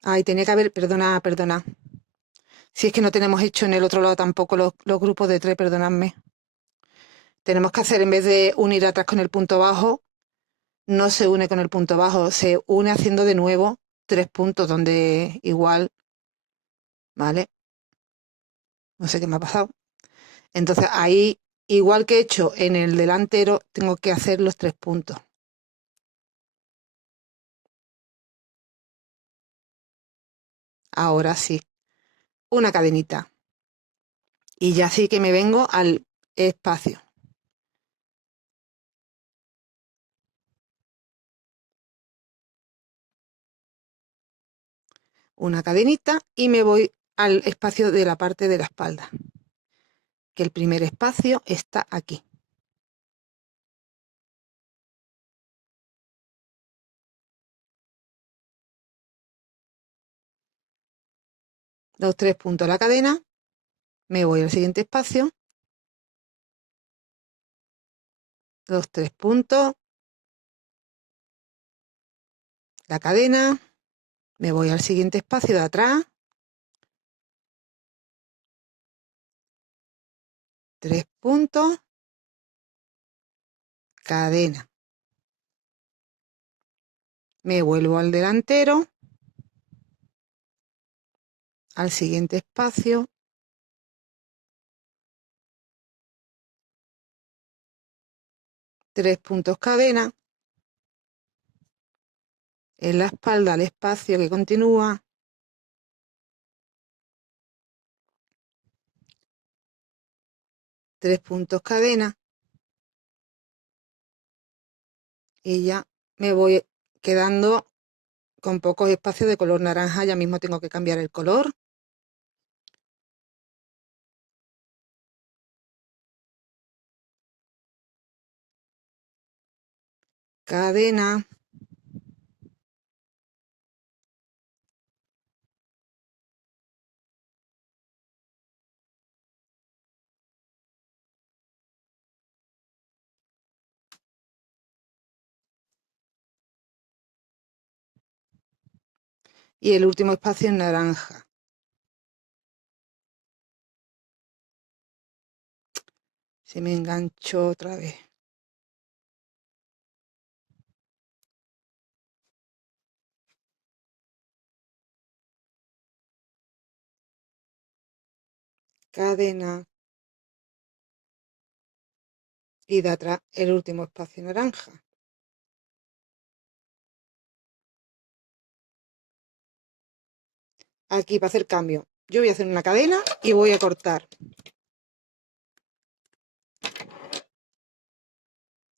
Ay, tenía que haber, perdona. Si es que no tenemos hecho en el otro lado tampoco los grupos de 3, perdonadme. Tenemos que hacer, en vez de unir atrás con el punto bajo, no se une con el punto bajo, se une haciendo de nuevo 3 puntos donde igual, ¿vale? No sé qué me ha pasado. Entonces ahí, igual que he hecho en el delantero, tengo que hacer los 3 puntos. Ahora sí, una cadenita. Y ya sí que me vengo al espacio. Una cadenita y me voy al espacio de la parte de la espalda, que el primer espacio está aquí. Los 3 puntos de la cadena, me voy al siguiente espacio, los 3 puntos, la cadena, me voy al siguiente espacio de atrás, 3 puntos, cadena. Me vuelvo al delantero, al siguiente espacio, 3 puntos cadena, en la espalda al espacio que continúa, 3 puntos cadena, y ya me voy quedando con pocos espacios de color naranja. Ya mismo tengo que cambiar el color. Cadena. Y el último espacio en naranja. Se me enganchó otra vez. Cadena. Y de atrás el último espacio naranja. Aquí para hacer cambio. Yo voy a hacer una cadena y voy a cortar.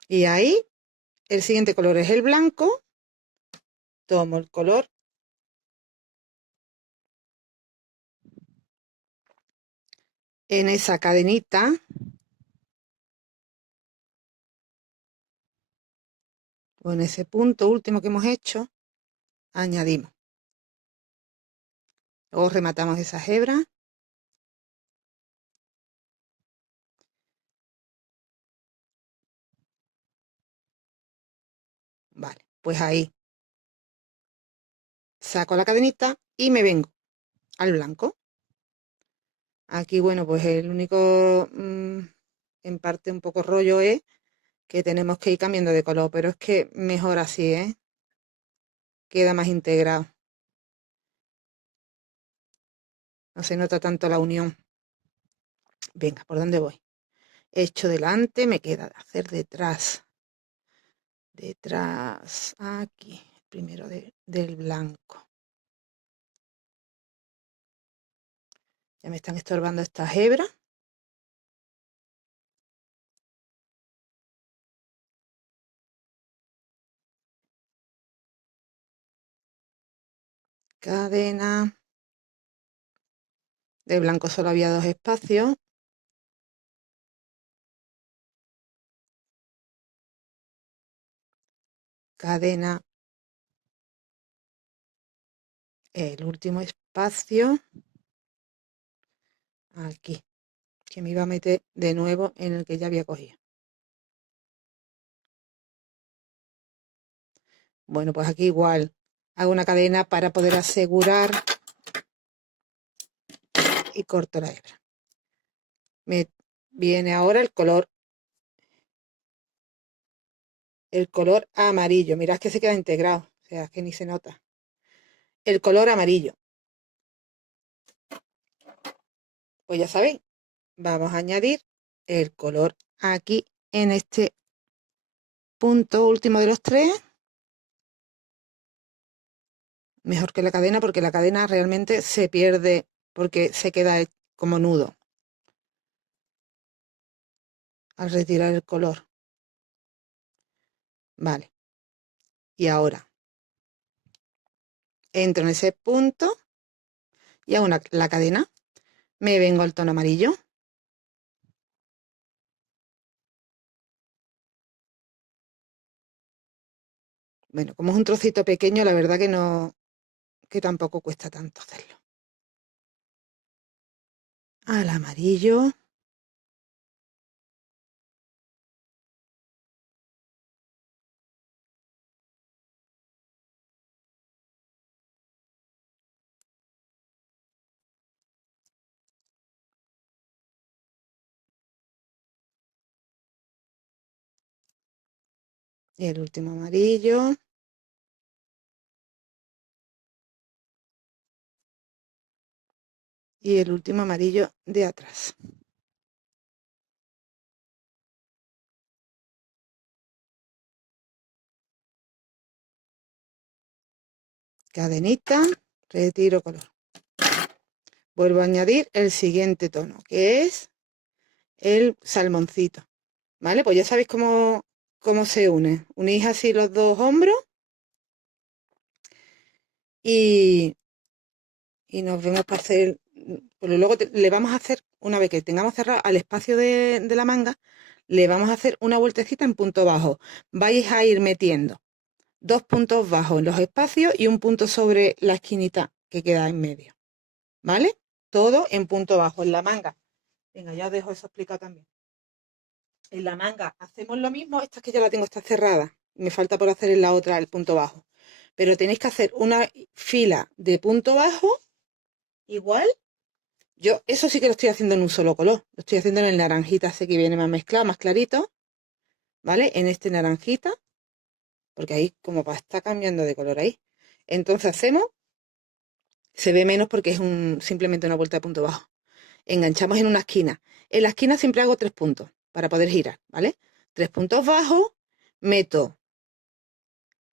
Y ahí el siguiente color es el blanco. Tomo el color. En esa cadenita o en ese punto último que hemos hecho, añadimos. Luego rematamos esa hebra. Vale, pues ahí saco la cadenita y me vengo al blanco. Aquí, bueno, pues el único, en parte un poco rollo es que tenemos que ir cambiando de color, pero es que mejor así, ¿eh? Queda más integrado. No se nota tanto la unión. Venga, ¿por dónde voy? He hecho delante, me queda hacer detrás. Detrás, aquí, primero del blanco. Ya me están estorbando estas hebras. Cadena. De blanco solo había 2 espacios. cadena, el último espacio, aquí, que me iba a meter de nuevo en el que ya había cogido. Bueno, pues aquí igual hago una cadena para poder asegurar y corto la hebra. Me viene ahora el color amarillo. Mirad que se queda integrado, o sea, que ni se nota. El color amarillo. Pues ya sabéis, vamos a añadir el color aquí en este punto último de los tres. Mejor que la cadena, porque la cadena realmente se pierde porque se queda como nudo al retirar el color. Vale. Y ahora entro en ese punto y hago la cadena. Me vengo al tono amarillo. Bueno, como es un trocito pequeño, la verdad que no, que tampoco cuesta tanto hacerlo. Al amarillo. Y el último amarillo. Y el último amarillo de atrás. Cadenita, retiro color. Vuelvo a añadir el siguiente tono, que es el salmoncito. ¿Vale? Pues ya sabéis cómo se une. Unís así los dos hombros y nos vemos para hacer... Pero luego le vamos a hacer, una vez que tengamos cerrado al espacio de la manga, le vamos a hacer una vueltecita en punto bajo. Vais a ir metiendo 2 puntos bajos en los espacios y un punto sobre la esquinita que queda en medio. ¿Vale? Todo en punto bajo en la manga. Venga, ya os dejo eso explicado también. En la manga hacemos lo mismo. Esta es que ya la tengo, está cerrada. Me falta por hacer en la otra el punto bajo. Pero tenéis que hacer una fila de punto bajo igual. Yo eso sí que lo estoy haciendo en un solo color. Lo estoy haciendo en el naranjita, ese que viene más mezclado, más clarito. ¿Vale? En este naranjita. Porque ahí como está cambiando de color ahí. Entonces hacemos... Se ve menos porque es simplemente una vuelta de punto bajo. Enganchamos en una esquina. En la esquina siempre hago 3 puntos para poder girar, ¿vale? 3 puntos bajos, meto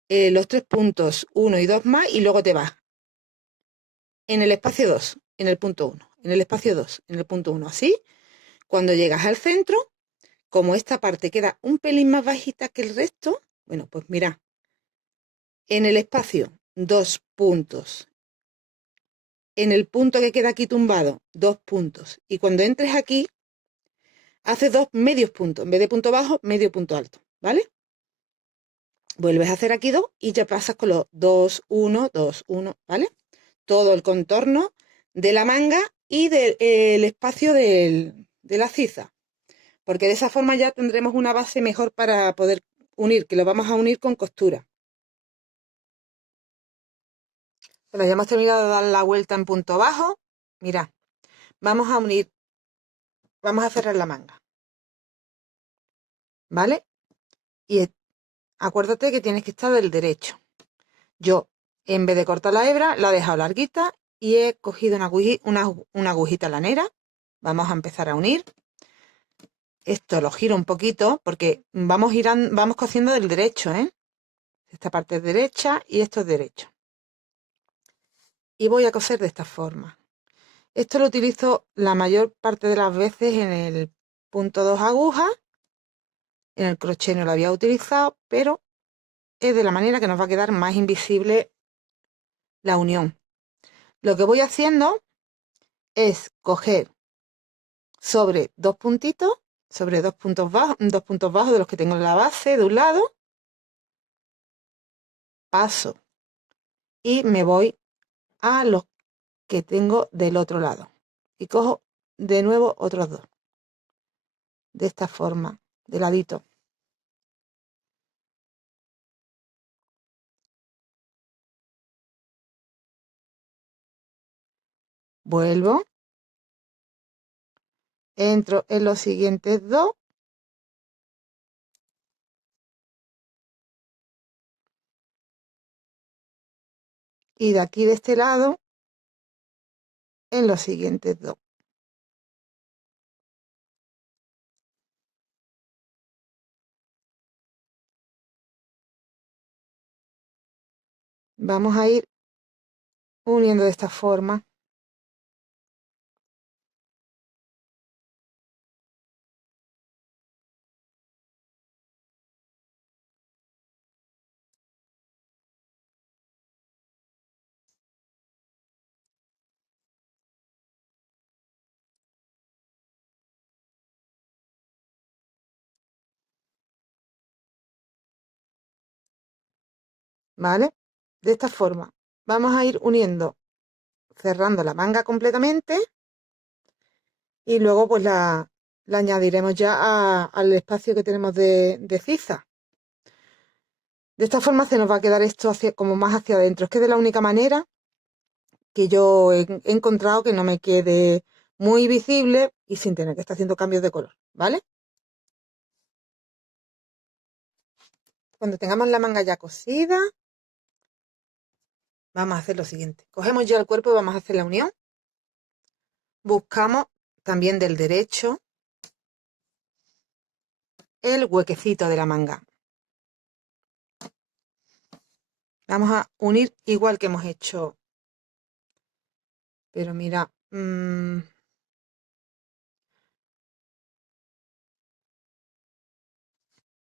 los 3 puntos 1 y 2 más y luego te vas en el espacio 2, en el punto 1, en el espacio 2, en el punto 1. Así, cuando llegas al centro, como esta parte queda un pelín más bajita que el resto, bueno, pues mira, en el espacio 2 puntos, en el punto que queda aquí tumbado, 2 puntos. Y cuando entres aquí, haces 2 medios puntos. En vez de punto bajo, medio punto alto, ¿vale? Vuelves a hacer aquí 2 y ya pasas con los 2, 1, 2, 1, ¿vale? Todo el contorno de la manga y del espacio de la ciza. Porque de esa forma ya tendremos una base mejor para poder unir, que lo vamos a unir con costura. Bueno, ya hemos terminado de dar la vuelta en punto bajo. Mirad, vamos a unir, vamos a cerrar la manga, ¿vale? Y acuérdate que tienes que estar del derecho. Yo, en vez de cortar la hebra, la he dejado larguita y he cogido una agujita lanera. Vamos a empezar a unir. Esto lo giro un poquito porque vamos cosiendo del derecho, ¿eh? Esta parte es derecha y esto es derecho. Y voy a coser de esta forma. Esto lo utilizo la mayor parte de las veces en el punto 2 agujas. En el crochet no lo había utilizado, pero es de la manera que nos va a quedar más invisible la unión. Lo que voy haciendo es coger sobre 2 puntitos, sobre 2 puntos bajos de los que tengo en la base de un lado, paso y me voy a los que tengo del otro lado y cojo de nuevo otros dos de esta forma, de ladito. Vuelvo, entro en los siguientes dos y de aquí de este lado en los siguientes dos. Vamos a ir uniendo de esta forma. ¿Vale? De esta forma vamos a ir uniendo, cerrando la manga completamente y luego pues la añadiremos ya al espacio que tenemos de ciza. De esta forma se nos va a quedar esto como más hacia adentro. Es que es de la única manera que yo he encontrado que no me quede muy visible y sin tener que estar haciendo cambios de color, ¿vale? Cuando tengamos la manga ya cosida, vamos a hacer lo siguiente. Cogemos ya el cuerpo y vamos a hacer la unión. Buscamos también del derecho el huequecito de la manga. Vamos a unir igual que hemos hecho. Pero mira,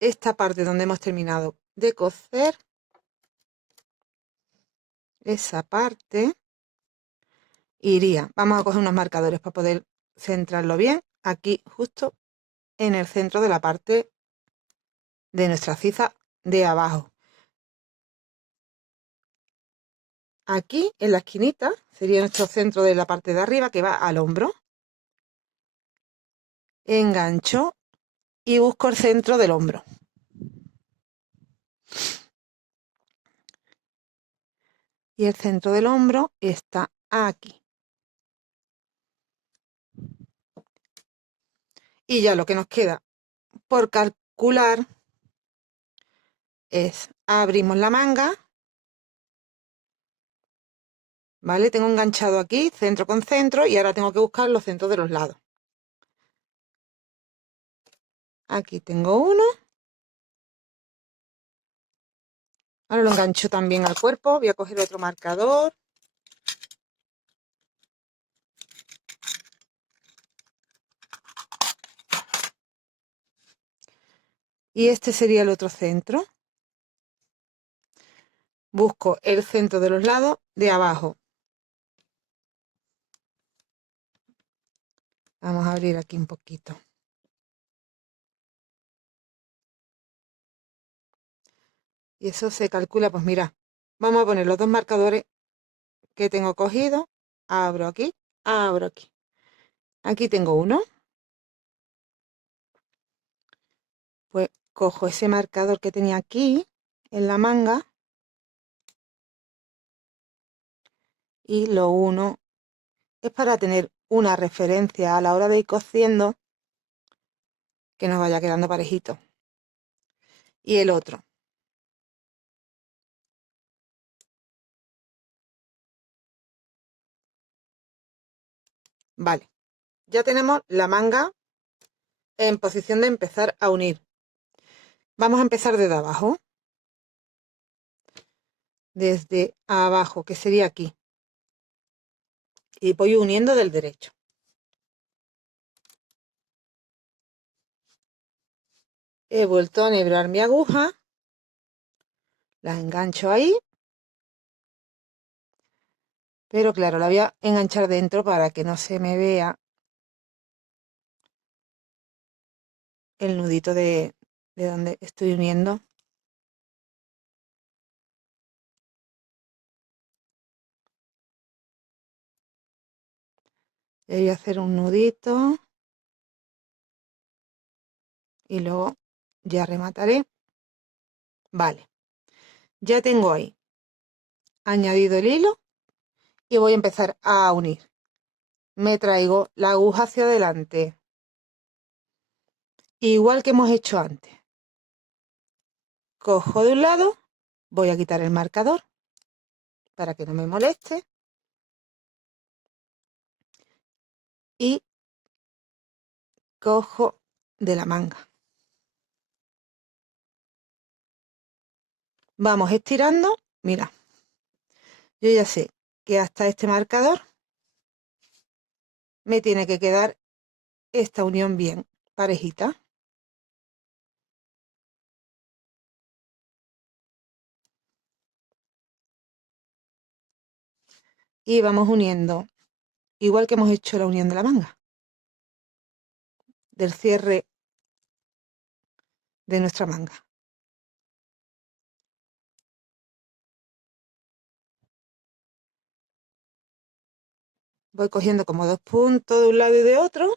esta parte donde hemos terminado de coser, esa parte iría. Vamos a coger unos marcadores para poder centrarlo bien. Aquí justo en el centro de la parte de nuestra ciza de abajo. Aquí en la esquinita sería nuestro centro de la parte de arriba que va al hombro. Engancho y busco el centro del hombro. Y el centro del hombro está aquí. Y ya lo que nos queda por calcular es abrimos la manga, ¿vale? Tengo enganchado aquí centro con centro y ahora tengo que buscar los centros de los lados. Aquí tengo uno. Ahora lo engancho también al cuerpo. Voy a coger otro marcador. Y este sería el otro centro. Busco el centro de los lados de abajo. Vamos a abrir aquí un poquito. Y eso se calcula, pues mira, vamos a poner los dos marcadores que tengo cogidos. Abro aquí, abro aquí. Aquí tengo uno. Pues cojo ese marcador que tenía aquí en la manga y lo uno. Es para tener una referencia a la hora de ir cosiendo que nos vaya quedando parejito. Y el otro. Vale. Ya tenemos la manga en posición de empezar a unir. Vamos a empezar desde abajo. Desde abajo, que sería aquí. Y voy uniendo del derecho. He vuelto a enhebrar mi aguja. La engancho ahí. Pero claro, la voy a enganchar dentro para que no se me vea el nudito de donde estoy uniendo. Le voy a hacer un nudito y luego ya remataré. Vale, ya tengo ahí añadido el hilo y voy a empezar a unir. Me traigo la aguja hacia adelante, igual que hemos hecho antes. Cojo de un lado, voy a quitar el marcador para que no me moleste y cojo de la manga. Vamos estirando, mira, yo ya sé que hasta este marcador me tiene que quedar esta unión bien parejita. Y vamos uniendo, igual que hemos hecho la unión de la manga, del cierre de nuestra manga. Voy cogiendo como dos puntos de un lado y de otro.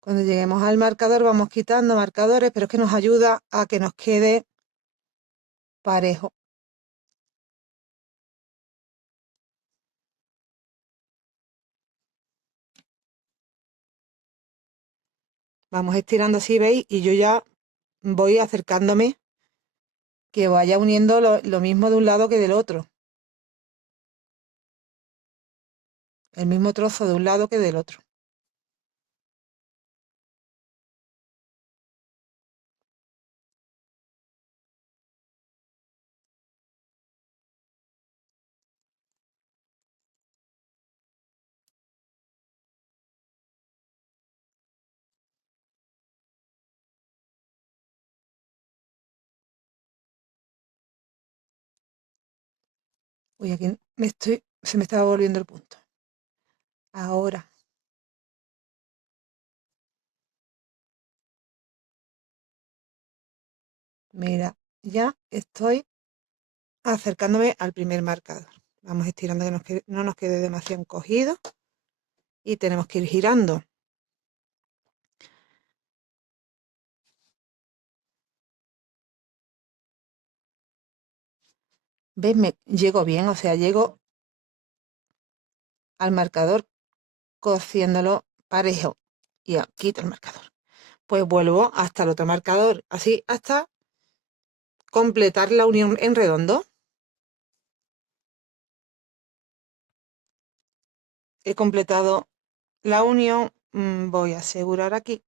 Cuando lleguemos al marcador vamos quitando marcadores, pero es que nos ayuda a que nos quede parejo. Vamos estirando así, ¿veis? Y yo ya voy acercándome, que vaya uniendo lo mismo de un lado que del otro. El mismo trozo de un lado que del otro. Uy, aquí se me estaba volviendo el punto. Ahora. Mira, ya estoy acercándome al primer marcador. Vamos estirando que no nos quede demasiado encogido y tenemos que ir girando. ¿Ves? Llego bien, o sea, llego al marcador cosiéndolo parejo y quito el marcador. Pues vuelvo hasta el otro marcador, así hasta completar la unión en redondo. He completado la unión, voy a asegurar aquí.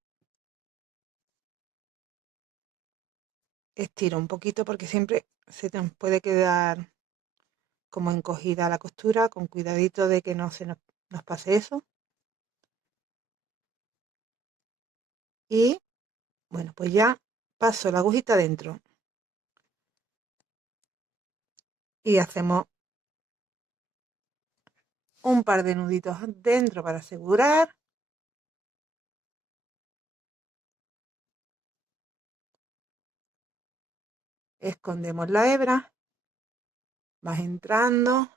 Estiro un poquito porque siempre se te puede quedar como encogida la costura, con cuidadito de que no se nos pase eso. Y bueno, pues ya paso la agujita dentro y hacemos un par de nuditos dentro para asegurar. Escondemos la hebra, vas entrando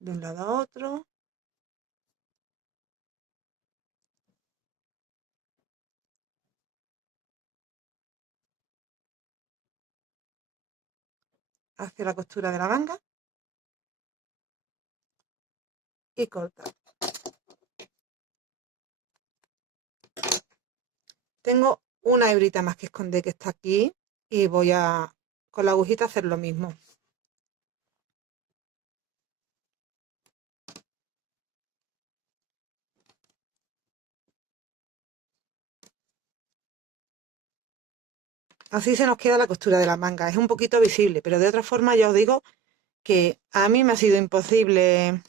de un lado a otro. Hacia la costura de la manga y corta. Tengo una hebrita más que esconder que está aquí y voy a con la agujita hacer lo mismo. Así se nos queda la costura de la manga. Es un poquito visible, pero de otra forma ya os digo que a mí me ha sido imposible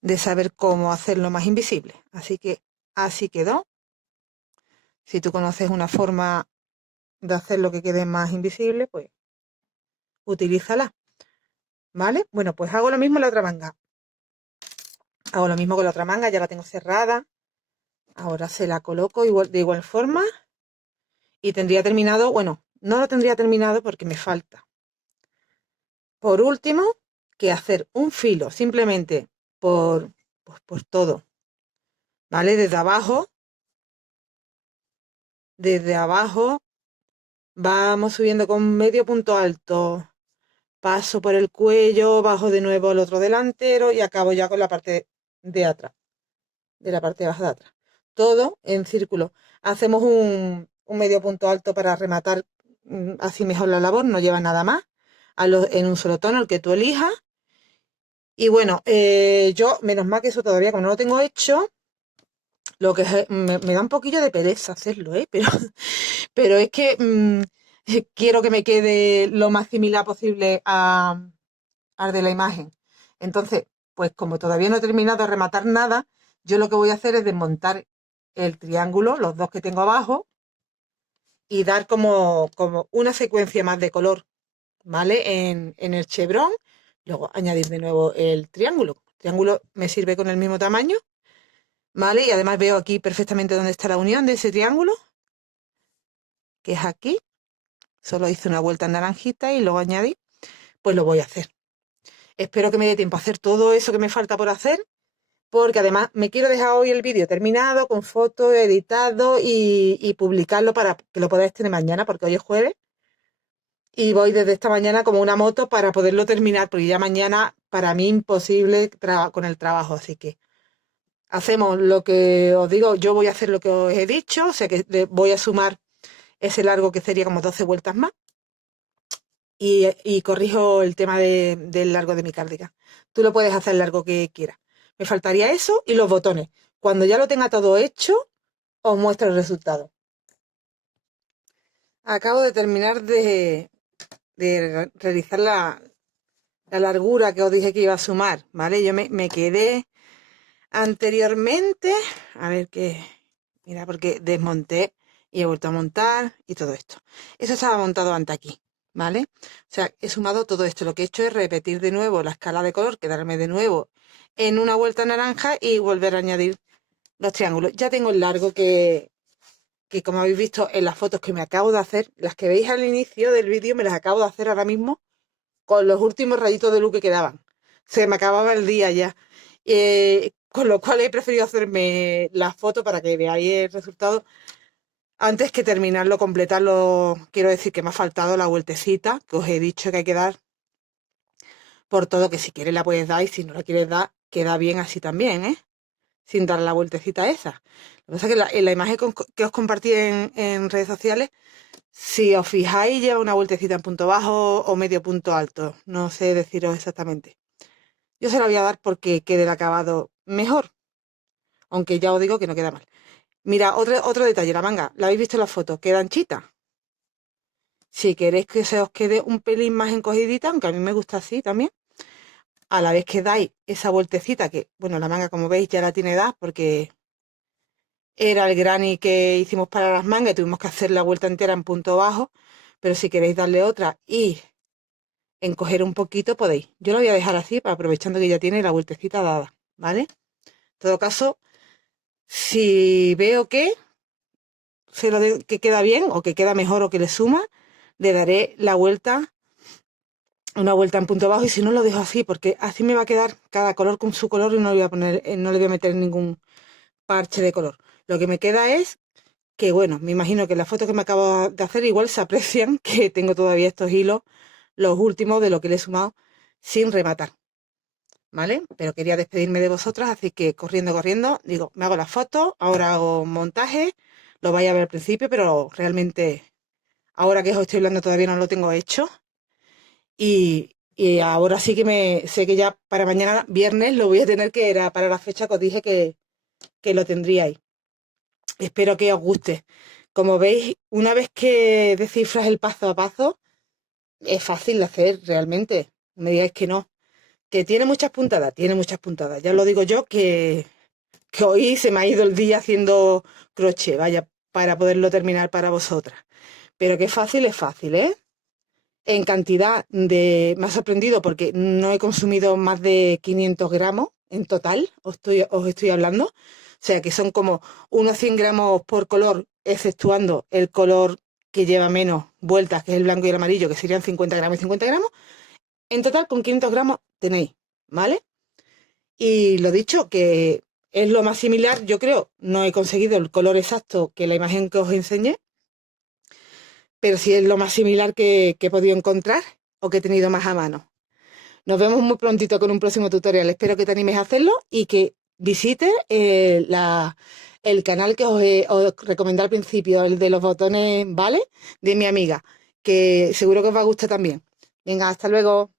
de saber cómo hacerlo más invisible. Así que así quedó. Si tú conoces una forma de hacerlo que quede más invisible, pues utilízala, ¿vale? Bueno, pues hago lo mismo en la otra manga. Hago lo mismo con la otra manga, ya la tengo cerrada. Ahora se la coloco de igual forma y tendría terminado, bueno, no lo tendría terminado porque me falta. Por último, que hacer un filo simplemente por todo, ¿vale? Desde abajo vamos subiendo con medio punto alto, paso por el cuello, bajo de nuevo el otro delantero y acabo ya con la parte de atrás, de la parte de abajo de atrás. Todo en círculo. Hacemos un medio punto alto para rematar así mejor la labor, no lleva nada más, en un solo tono, el que tú elijas. Y bueno, yo, menos mal que eso todavía, como no lo tengo hecho, lo que me da un poquillo de pereza hacerlo, ¿eh? Pero es que quiero que me quede lo más similar posible al de la imagen. Entonces, pues como todavía no he terminado de rematar nada, yo lo que voy a hacer es desmontar el triángulo, los dos que tengo abajo, y dar como una secuencia más de color, ¿vale? En el chebrón, luego añadir de nuevo el triángulo. El triángulo me sirve con el mismo tamaño, ¿vale? Y además veo aquí perfectamente dónde está la unión de ese triángulo, que es aquí. Solo hice una vuelta en naranjita y luego añadí, pues lo voy a hacer. Espero que me dé tiempo a hacer todo eso que me falta por hacer, porque además me quiero dejar hoy el vídeo terminado, con fotos, editado y publicarlo para que lo podáis tener mañana, porque hoy es jueves. Y voy desde esta mañana como una moto para poderlo terminar, porque ya mañana para mí imposible con el trabajo. Así que hacemos lo que os digo, yo voy a hacer lo que os he dicho, o sea que voy a sumar ese largo que sería como 12 vueltas más. Y corrijo el tema del largo de mi cardigan. Tú lo puedes hacer el largo que quieras. Me faltaría eso y los botones. Cuando ya lo tenga todo hecho, os muestro el resultado. Acabo de terminar de realizar la largura que os dije que iba a sumar, ¿vale? Yo me quedé anteriormente, a ver qué, mira, porque desmonté y he vuelto a montar y todo esto. Eso estaba montado antes aquí, ¿vale? O sea, he sumado todo esto. Lo que he hecho es repetir de nuevo la escala de color, quedarme de nuevo en una vuelta naranja y volver a añadir los triángulos. Ya tengo el largo que como habéis visto en las fotos que me acabo de hacer, las que veis al inicio del vídeo me las acabo de hacer ahora mismo con los últimos rayitos de luz que quedaban. Se me acababa el día ya. Con lo cual he preferido hacerme la foto para que veáis el resultado antes que terminarlo, completarlo. Quiero decir que me ha faltado la vueltecita que os he dicho que hay que dar por todo, que si quieres la puedes dar y si no la quieres dar, queda bien así también, ¿eh? Sin dar la vueltecita esa. Lo que pasa es que en la imagen que os compartí en redes sociales, si os fijáis, lleva una vueltecita en punto bajo o medio punto alto. No sé deciros exactamente. Yo se la voy a dar porque quede el acabado mejor, aunque ya os digo que no queda mal. Mira, otro detalle, la manga, ¿la habéis visto en la foto? Queda anchita. Si queréis que se os quede un pelín más encogidita, aunque a mí me gusta así también, a la vez que dais esa vueltecita, que, bueno, la manga, como veis, ya la tiene edad porque era el granny que hicimos para las mangas y tuvimos que hacer la vuelta entera en punto bajo, pero si queréis darle otra y encoger un poquito, podéis. Yo lo voy a dejar así, aprovechando que ya tiene la vueltecita dada, ¿vale? En todo caso, si veo que que queda bien o que queda mejor o que le suma, le daré una vuelta en punto bajo y si no lo dejo así, porque así me va a quedar cada color con su color y no le voy a poner, no le voy a meter ningún parche de color. Lo que me queda es que, bueno, me imagino que en la foto que me acabo de hacer igual se aprecian que tengo todavía estos hilos, los últimos de lo que le he sumado sin rematar, ¿vale? Pero quería despedirme de vosotras, así que corriendo, digo, me hago la foto, ahora hago montaje, lo vais a ver al principio, pero realmente ahora que os estoy hablando todavía no lo tengo hecho. Y ahora sí que sé que ya para mañana viernes lo voy a tener que era para la fecha que os dije que lo tendríais. Espero que os guste. Como veis, una vez que descifras el paso a paso, es fácil de hacer realmente. No me digáis que no. Que tiene muchas puntadas. Ya lo digo yo que hoy se me ha ido el día haciendo crochet. Vaya, para poderlo terminar para vosotras. Pero que fácil es fácil, ¿eh? En cantidad me ha sorprendido porque no he consumido más de 500 gramos en total, os estoy hablando. O sea que son como unos 100 gramos por color, exceptuando el color que lleva menos vueltas, que es el blanco y el amarillo, que serían 50 gramos y 50 gramos. En total, con 500 gramos tenéis, ¿vale? Y lo dicho, que es lo más similar, yo creo, no he conseguido el color exacto que la imagen que os enseñé, pero sí es lo más similar que he podido encontrar o que he tenido más a mano. Nos vemos muy prontito con un próximo tutorial. Espero que te animes a hacerlo y que visites el canal que os recomendé al principio, el de los botones, ¿vale? De mi amiga, que seguro que os va a gustar también. Venga, hasta luego.